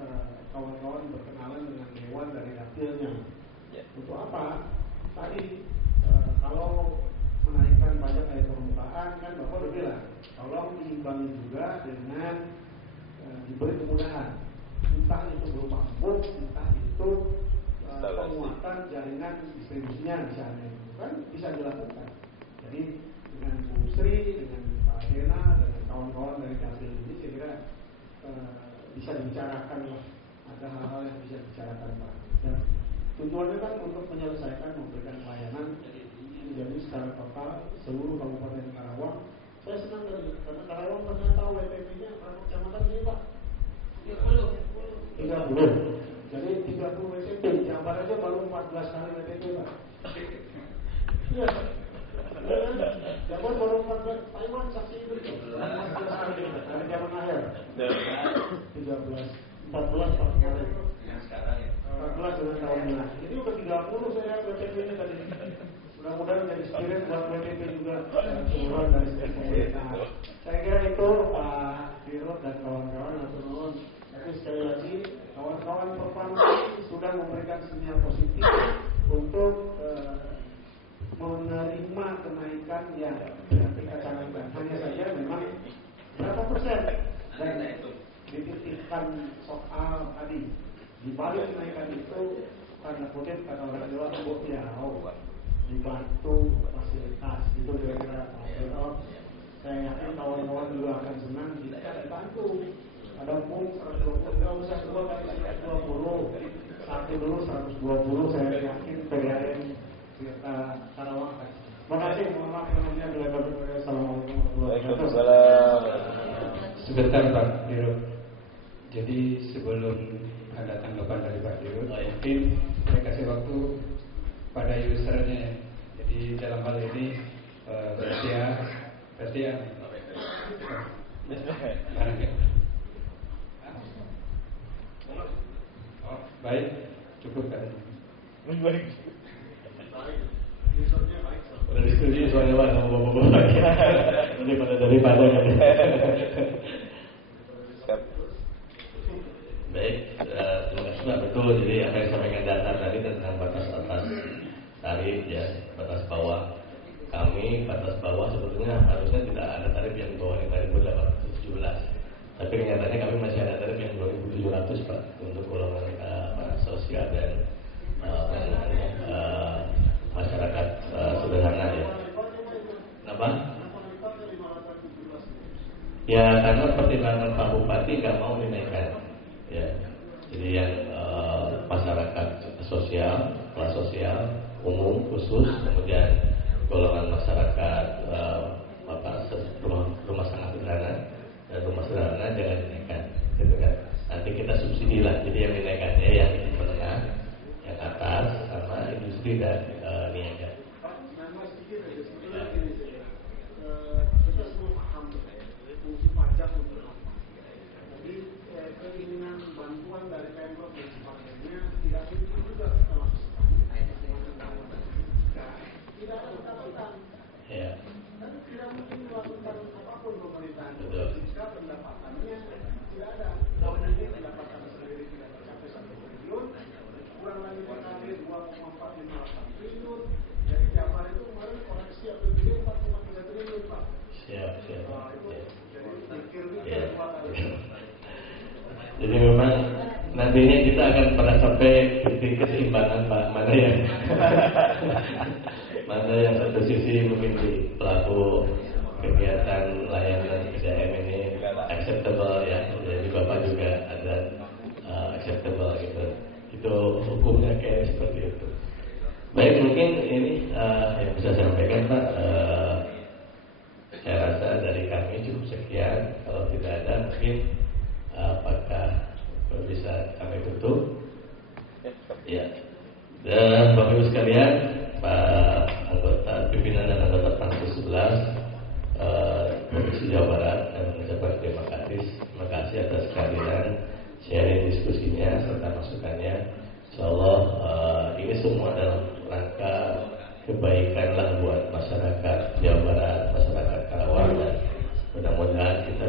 kawan-kawan berkenalan dengan dewan dari dapilnya. Untuk apa? Tadi kalau menaikkan pajak air permukaan kan Bapak udah bilang, tolong diimbangi juga dengan diberi kemudahan, entah itu berupa book, entah itu penguatan jaringan distribusinya misalnya, kan bisa dilakukan. Jadi dengan Bu Sri, dengan Pak Dena, dengan kawan-kawan dari dapil ini, saya kira bisa dibicarakan lah. Ada hal-hal yang bisa dibicarakan Pak. Dan tujuannya kan untuk menyelesaikan, memberikan pelayanan jadi secara total seluruh Kabupaten Karawang. Saya senang tadi karena Karawang ternyata WTP-nya berapa kecamatan ini Pak? 30. Jadi 30 WTP. Jabar aja baru 14 kali WTP Pak. Iya. Jabar baru 14. Taiwan saksi itu 14 kali spirit buat WTP juga turun dari segi pemerintah. Saya kira itu Pak Dirut dan kawan-kawan atau nuhun. Tapi sekali lagi kawan-kawan perpanti sudah memberikan sinyal positif untuk menerima kenaikan yang kita canangkan. Hanya saja memang berapa persen dan dititipkan soal tadi di balik kenaikan itu karena kutip kata orang Jawa ya dibantu fasilitas itu kira-kira saya yakin kawan-kawan juga akan senang jika dibantu. Adapun 120 nggak usah 2 kali 120 satu dulu 120 saya yakin PDAM kita Karawang. Terima kasih. Mohon maaf namanya Assalamualaikum warahmatullahi wabarakatuh. Sebentar Pak Dirut. Jadi sebelum ada tanggapan dari Pak Dirut, mungkin saya kasih waktu pada usernya. Jadi dalam hal ini Bertia. Oh, baik, cukup kan? Baik. Udah di studio soalnya Pak, ngomong lagi. Daripada kan. Baik, terima kasih Pak. Betul, jadi apa yang sampaikan data tadi tentang batas atas tarif ya, batas bawah. Kami batas bawah sebetulnya harusnya tidak ada tarif yang di bawah 5.817. Tapi kenyataannya kami masih ada tarif yang 2.700 Pak untuk golongan sosial dan masyarakat sederhana ya. Kenapa? Ya karena pertimbangan Pak Bupati nggak mau dinaikkan. Ya, jadi yang masyarakat sosial, kelas sosial, umum, khusus, kemudian golongan masyarakat rumah sangat sederhana dan rumah sederhana jangan dinaikkan, gitu kan? Nanti kita subsidi lah, jadi yang dinaikannya yang menengah, yang atas, sama industri dan niaga. Kita semua paham fungsi pajak untuk apa. Jadi keinginan bantuan dari Pemprov dan sebagainya tidak mungkin juga kita lakukan. Tidak ada ketakutan. Ya. Dan tidak mungkin melakukan apapun pemerintahan jika pendapatannya tidak ada. Tahun ini pendapatan sendiri tidak tercapai 1 triliun, kurang lagi PKB 2,458 triliun. Jadi Jabar itu kemarin koreksi APBD 4,3 triliun Pak. Siap. Jadi pikir kali. Jadi memang nantinya kita akan pernah sampai titik keseimbangan Pak, mana yang satu sisi mungkin di pelaku kegiatan layanan PDAM ini acceptable ya, jadi Bapak juga ada acceptable gitu. Itu hukumnya kayak seperti itu. Baik, mungkin ini yang bisa saya sampaikan Pak. Saya rasa dari kami cukup sekian. Kalau tidak ada mungkin apakah bisa kami tutup? Ya. Dan Bapak Ibu sekalian, Pak anggota pimpinan dan anggota Pansus 11 Provinsi Jawa Barat, dan mengucapkan terima kasih atas kehadiran sharing diskusinya serta masukannya. Insyaallah ini semua dalam rangka kebaikanlah buat masyarakat Jawa Barat, masyarakat Karawang, dan mudah-mudahan kita